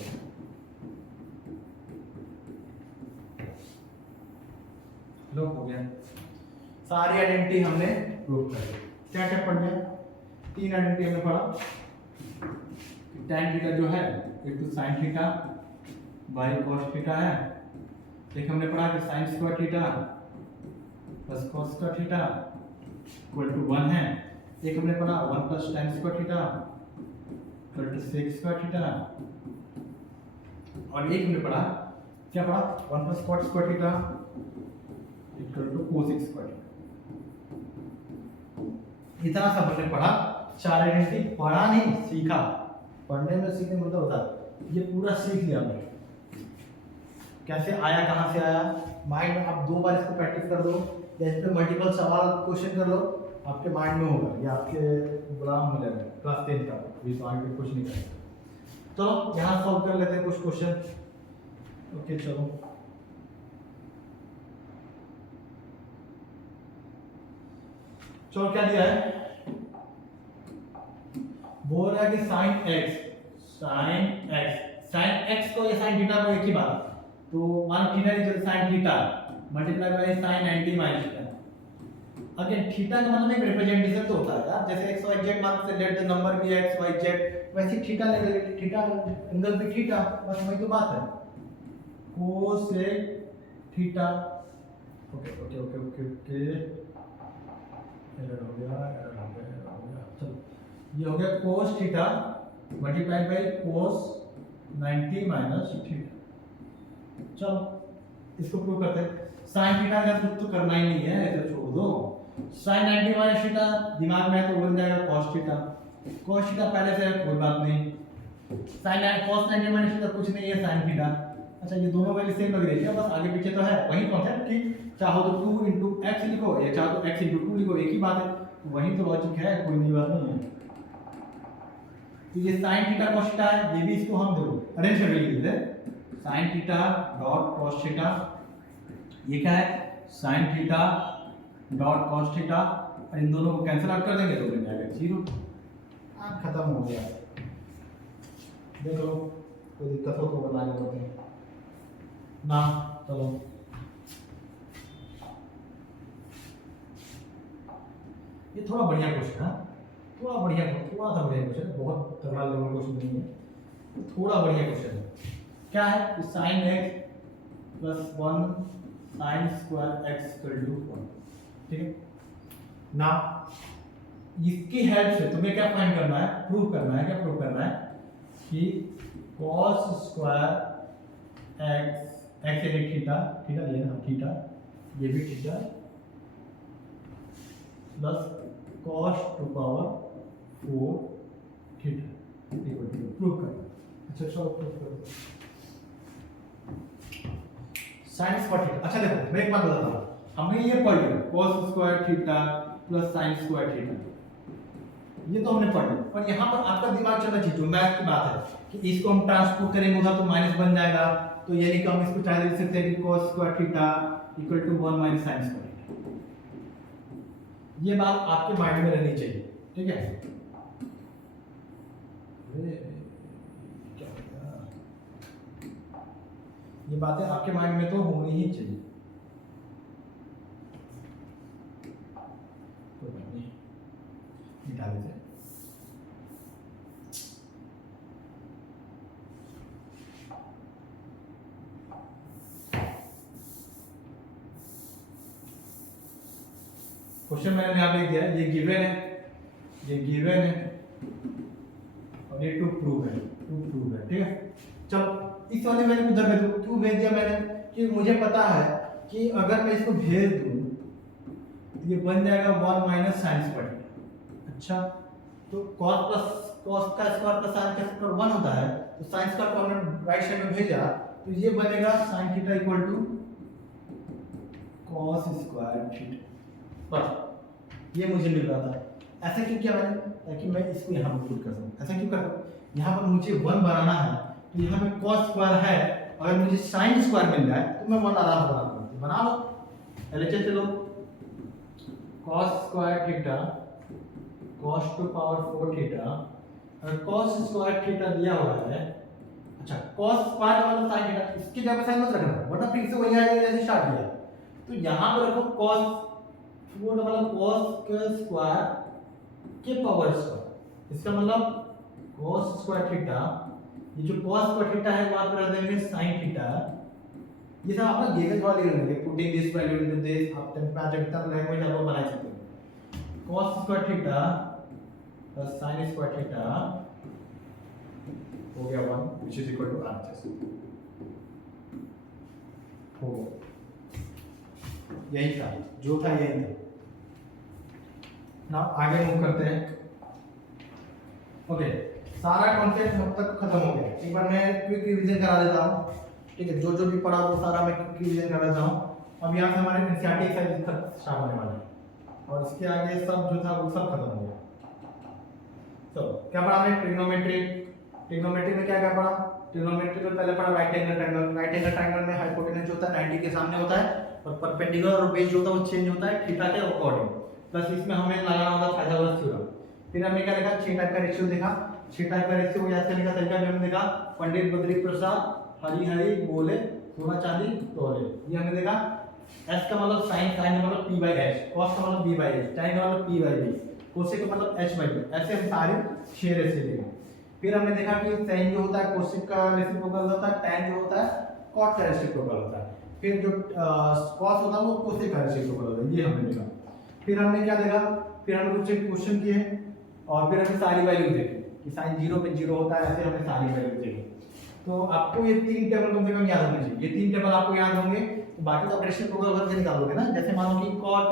लो हो गया, सारी आइडेंटिटी हमने प्रूव कर ली। क्या क्या पढ़ लिया? 3 आइडेंटिटी हमने पढ़ा। tan थीटा जो है एक तो sin theta by cos theta है। एक हमने पढ़ा कि sin square theta plus cos square theta equal to 1 है। एक हमने पढ़ा 1 plus tan square theta equal to sec square theta. और एक हमने पढ़ा, क्या पढ़ा? 1 plus cot square theta equal to cosec square theta. इतना सब हमने पढ़ा। 4 आइडेंटिटी पढ़ा नहीं, सीखा। पढ़ने में सीखने मतलब होता है ये पूरा सीख लिया हमने, कैसे आया, कहाँ से आया। माइंड में आप 2 बार इसको प्रैक्टिस कर दो या इस पे मल्टीपल सवाल क्वेश्चन कर लो, आपके माइंड में होगा। ये आपके गुलाम मिलेगा क्लास 10 का, ये तो आगे कुछ नहीं करेगा। तो यहाँ सॉल्व कर लेते हैं कुछ क्वेश्चन। ओके चलो, चलो क्या दिया है? बोल रहा है कि sin x को या sin थीटा को एक ही बात, तो मानो थीटा की जगह sin theta multiply bye sin 90 minus theta. Again theta का मतलब एक रिप्रेजेंटेशन तो होता है यार, जैसे x y z मान से let the number be x y z, वैसे थीटा ले ले, थीटा एंगल भी थीटा, बस वही तो बात है। Cosec theta. Okay okay okay okay okay, error हो गया, एरर हो गया, एरर हो गया। चलो ये हो गया cos theta multiply bye cos 90 minus theta. चलो इसको प्रूव करते हैं। sin थीटा का कुछ तो करना ही नहीं है, ऐसे छोड़ दो। sin 90 माइनस थीटा दिमाग में है तो बन जाएगा cos थीटा। cos थीटा पहले से है, कोई बात नहीं। cos 90 माइनस थीटा कुछ नहीं है sin थीटा। अच्छा ये दोनों वैल्यू सेम लग रही है, बस आगे पीछे तो है वही कॉन्सेप्ट कि चाहो तो 2 into x लिखो या चाहो तो x into 2 लिखो, एक ही बात है। वही तो लॉजिक है, कोई नई बात नहीं है। तो ये sin थीटा cos थीटा है, ये भी इसको हम देखो अरेंज करके लिख देते हैं। sin theta dot cos theta, ये क्या है? sin theta dot cos theta, और इन दोनों को कैंसिल आउट कर देंगे तो बन जाएगा 0। खत्म हो गया। देख लो, कोई दिक्कत हो तो बना लेते हैं ना। चलो ये थोड़ा बढ़िया क्वेश्चन है, थोड़ा बढ़िया, थोड़ा सा बढ़िया क्वेश्चन है, बहुत तगड़ा लेवल क्वेश्चन नहीं है, थोड़ा बढ़िया क्वेश्चन है। क्या है? sin x plus 1 sin square x equal to 1। ठीक है ना? इसकी हेल्प से तुम्हें क्या फाइंड करना है? प्रूव करना है। क्या प्रूव करना है? कि cos स्क्वायर x, x यानी थीटा, थीटा लिया ना, थीटा, ये भी theta, plus cos to power 4 theta equal to prove करना। अच्छा चलो प्रूव करो। sin स्क्वायर थीटा, अच्छा देखो मैं एक बात बताता हूँ, हमने ये पढ़ लिया cos square theta plus sin square theta, ये तो हमने पढ़ लिया। पर यहाँ पर आपका दिमाग चलना चाहिए, जो मैथ की बात है कि इसको हम ट्रांसपोज करेंगे उधर तो माइनस बन जाएगा, तो यानी कि हम इसको चाहे लिख सकते हैं कि cos square theta equal to 1 minus sin square theta. ये बात आपके माइंड में रहनी चाहिए, ठीक है? क्या ये बातें आपके माइंड में तो होनी ही चाहिए। कोई बात नहीं, मिटा देते हैं। क्वेश्चन मैंने यहाँ लिख दिया, ये गिवन है, ये गिवन है, और ये टू प्रूव है, टू प्रूव है। ठीक है, चलो इस वाले मैंने उधर भेज दो। क्यों भेज दिया मैंने? कि मुझे पता है कि अगर मैं इसको भेज दूं तो ये बन जाएगा 1 माइनस साइन स्क्वायर। अच्छा, तो cos प्लस cos का स्क्वायर प्लस साइन का स्क्वायर 1 होता है, तो साइन स्क्वायर को हमने राइट साइड में भेजा, तो ये बनेगा sin theta equal to cos square theta. बस ये मुझे मिल रहा था। ऐसा क्यों किया मैंने, ताकि मैं इसको यहाँ पर पुट कर सकूँ। ऐसा क्यों कर रहा हूँ, यहाँ पर मुझे 1 बनाना है तो यहाँ पे cos स्क्वायर है, अगर मुझे sin स्क्वायर मिल जाए तो मैं 1 आराम से बना दूँ। बना लो, पहले चलो cos square theta cos to power 4 theta, अगर cos स्क्वायर थीटा दिया हुआ है, अच्छा cos स्क्वायर मतलब sin थीटा, इसकी जगह पे sin मत रखना वरना फिर से वही आ जाएगा जैसे स्टार्ट किया। तो यहाँ पे रखो cos 4 मतलब cos के स्क्वायर के पावर स्क्वायर, इसका मतलब cos स्क्वायर थीटा, ये जो cos स्क्वायर थीटा है वहां पर रख देंगे sin थीटा। ये सब आप ना गीगल वाले लिख लेंगे, putting this value into this, आप टेंथ में आ जाए तब लैंग्वेज आप लोग बना सकते हैं। cos square theta plus sin square theta हो गया 1 which is equal to RHS हो यही था, जो था यही था ना। आगे मूव करते हैं। ओके, सारा कॉन्सेप्ट अब तक खत्म हो गया। एक बार मैं क्विक रिवीजन करा देता हूँ, ठीक है, जो जो भी पढ़ा वो सारा मैं क्विक रिवीजन करा देता हूँ। अब यहाँ से हमारे एनसीईआरटी एक्सरसाइज तक स्टार्ट होने वाले हैं और इसके आगे सब जो था वो सब खत्म हो गया। तो क्या पढ़ा हमने, ट्रिग्नोमेट्री। ट्रिग्नोमेट्री में क्या क्या पढ़ा, ट्रिग्नोमेट्री में पहले पढ़ा right angle triangle. Right angle triangle में हाइपोटेनस जो होता है 90 के सामने होता है और परपेंडिकुलर और बेस जो होता है वो चेंज होता है थीटा के अकॉर्डिंग। प्लस इसमें हमें लगाना होता है पाइथागोरस थ्योरम। फिर हमने क्या देखा, 6 टाइप का रेशियो देखा। 6 टाइप का रेशियो याद करने का तरीका भी हमने देखा, पंडित बद्री प्रसाद, हरी हरी बोले, सोना चांदी तोले, ये हमने देखा। s का मतलब sin, sin का मतलब p by h, cos का मतलब b by h, tan का मतलब p by b, cosec का मतलब h by b। ऐसे हम सारे 6 रेशियो देखे। फिर हमने देखा कि sin जो होता है cosec का रेसिप्रोकल होता है, tan जो होता है cot का रेसिप्रोकल होता है, फिर जो cos होता है वो cosec का रेसिप्रोकल होता है, ये हमने देखा। फिर हमने क्या देखा, फिर हमने कुछ क्वेश्चन किए और फिर हमने सारी वैल्यू देखी कि sin 0 पे 0 होता है, ऐसे हमने सारी वैल्यू देखी। तो आपको ये 3 टेबल कम से कम याद होने चाहिए। ये 3 टेबल आपको याद होंगे तो बाकी तो ऑपरेशन प्रोग्राम करके निकालोगे ना। जैसे मानो कि cot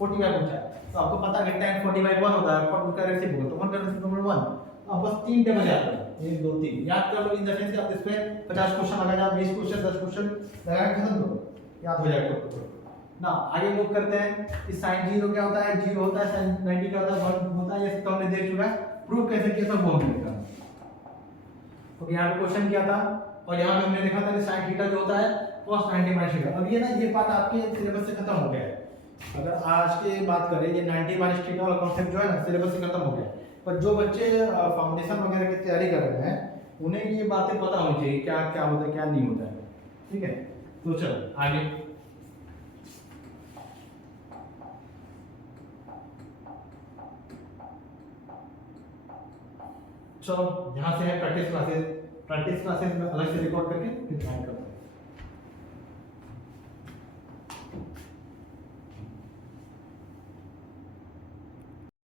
45 पूछा है तो आपको पता है tan 45 1 होता है, cot का रेसिप्रोकल तो 1 का रेसिप्रोकल 1। अब बस 3 टेबल याद करो, 1 2 3 याद कर लो। इन द सेंस कि आप इस पे 50 क्वेश्चन लगा जाए, 20 क्वेश्चन 10 क्वेश्चन लगा के खत्म करो, याद हो जाएगा तो ना। आगे मूव करते हैं कि sin 0 क्या होता है, 0 होता है, sin 90 क्या होता है, 1 होता है। ये सब हमने देख चुका है, प्रूव कैसे किया सब वो हमने देखा। तो यहाँ पे क्वेश्चन किया था और यहाँ पे हमने देखा था कि sin थीटा जो होता है cos 90 माइनस थीटा। अब ये ना ये पार्ट आपके सिलेबस से खत्म हो गया है। अगर आज की बात करें ये 90 माइनस थीटा वाला कांसेप्ट जो है ना सिलेबस से खत्म हो गया है। पर जो बच्चे फाउंडेशन वगैरह की तैयारी कर रहे हैं उन्हें ये बातें पता होनी चाहिए क्या क्या होता है क्या नहीं होता है, ठीक है। तो चलो आगे चलो, यहाँ से है प्रैक्टिस क्लासेस। प्रैक्टिस क्लासेस में अलग से रिकॉर्ड करके फिर ज्वाइन करो।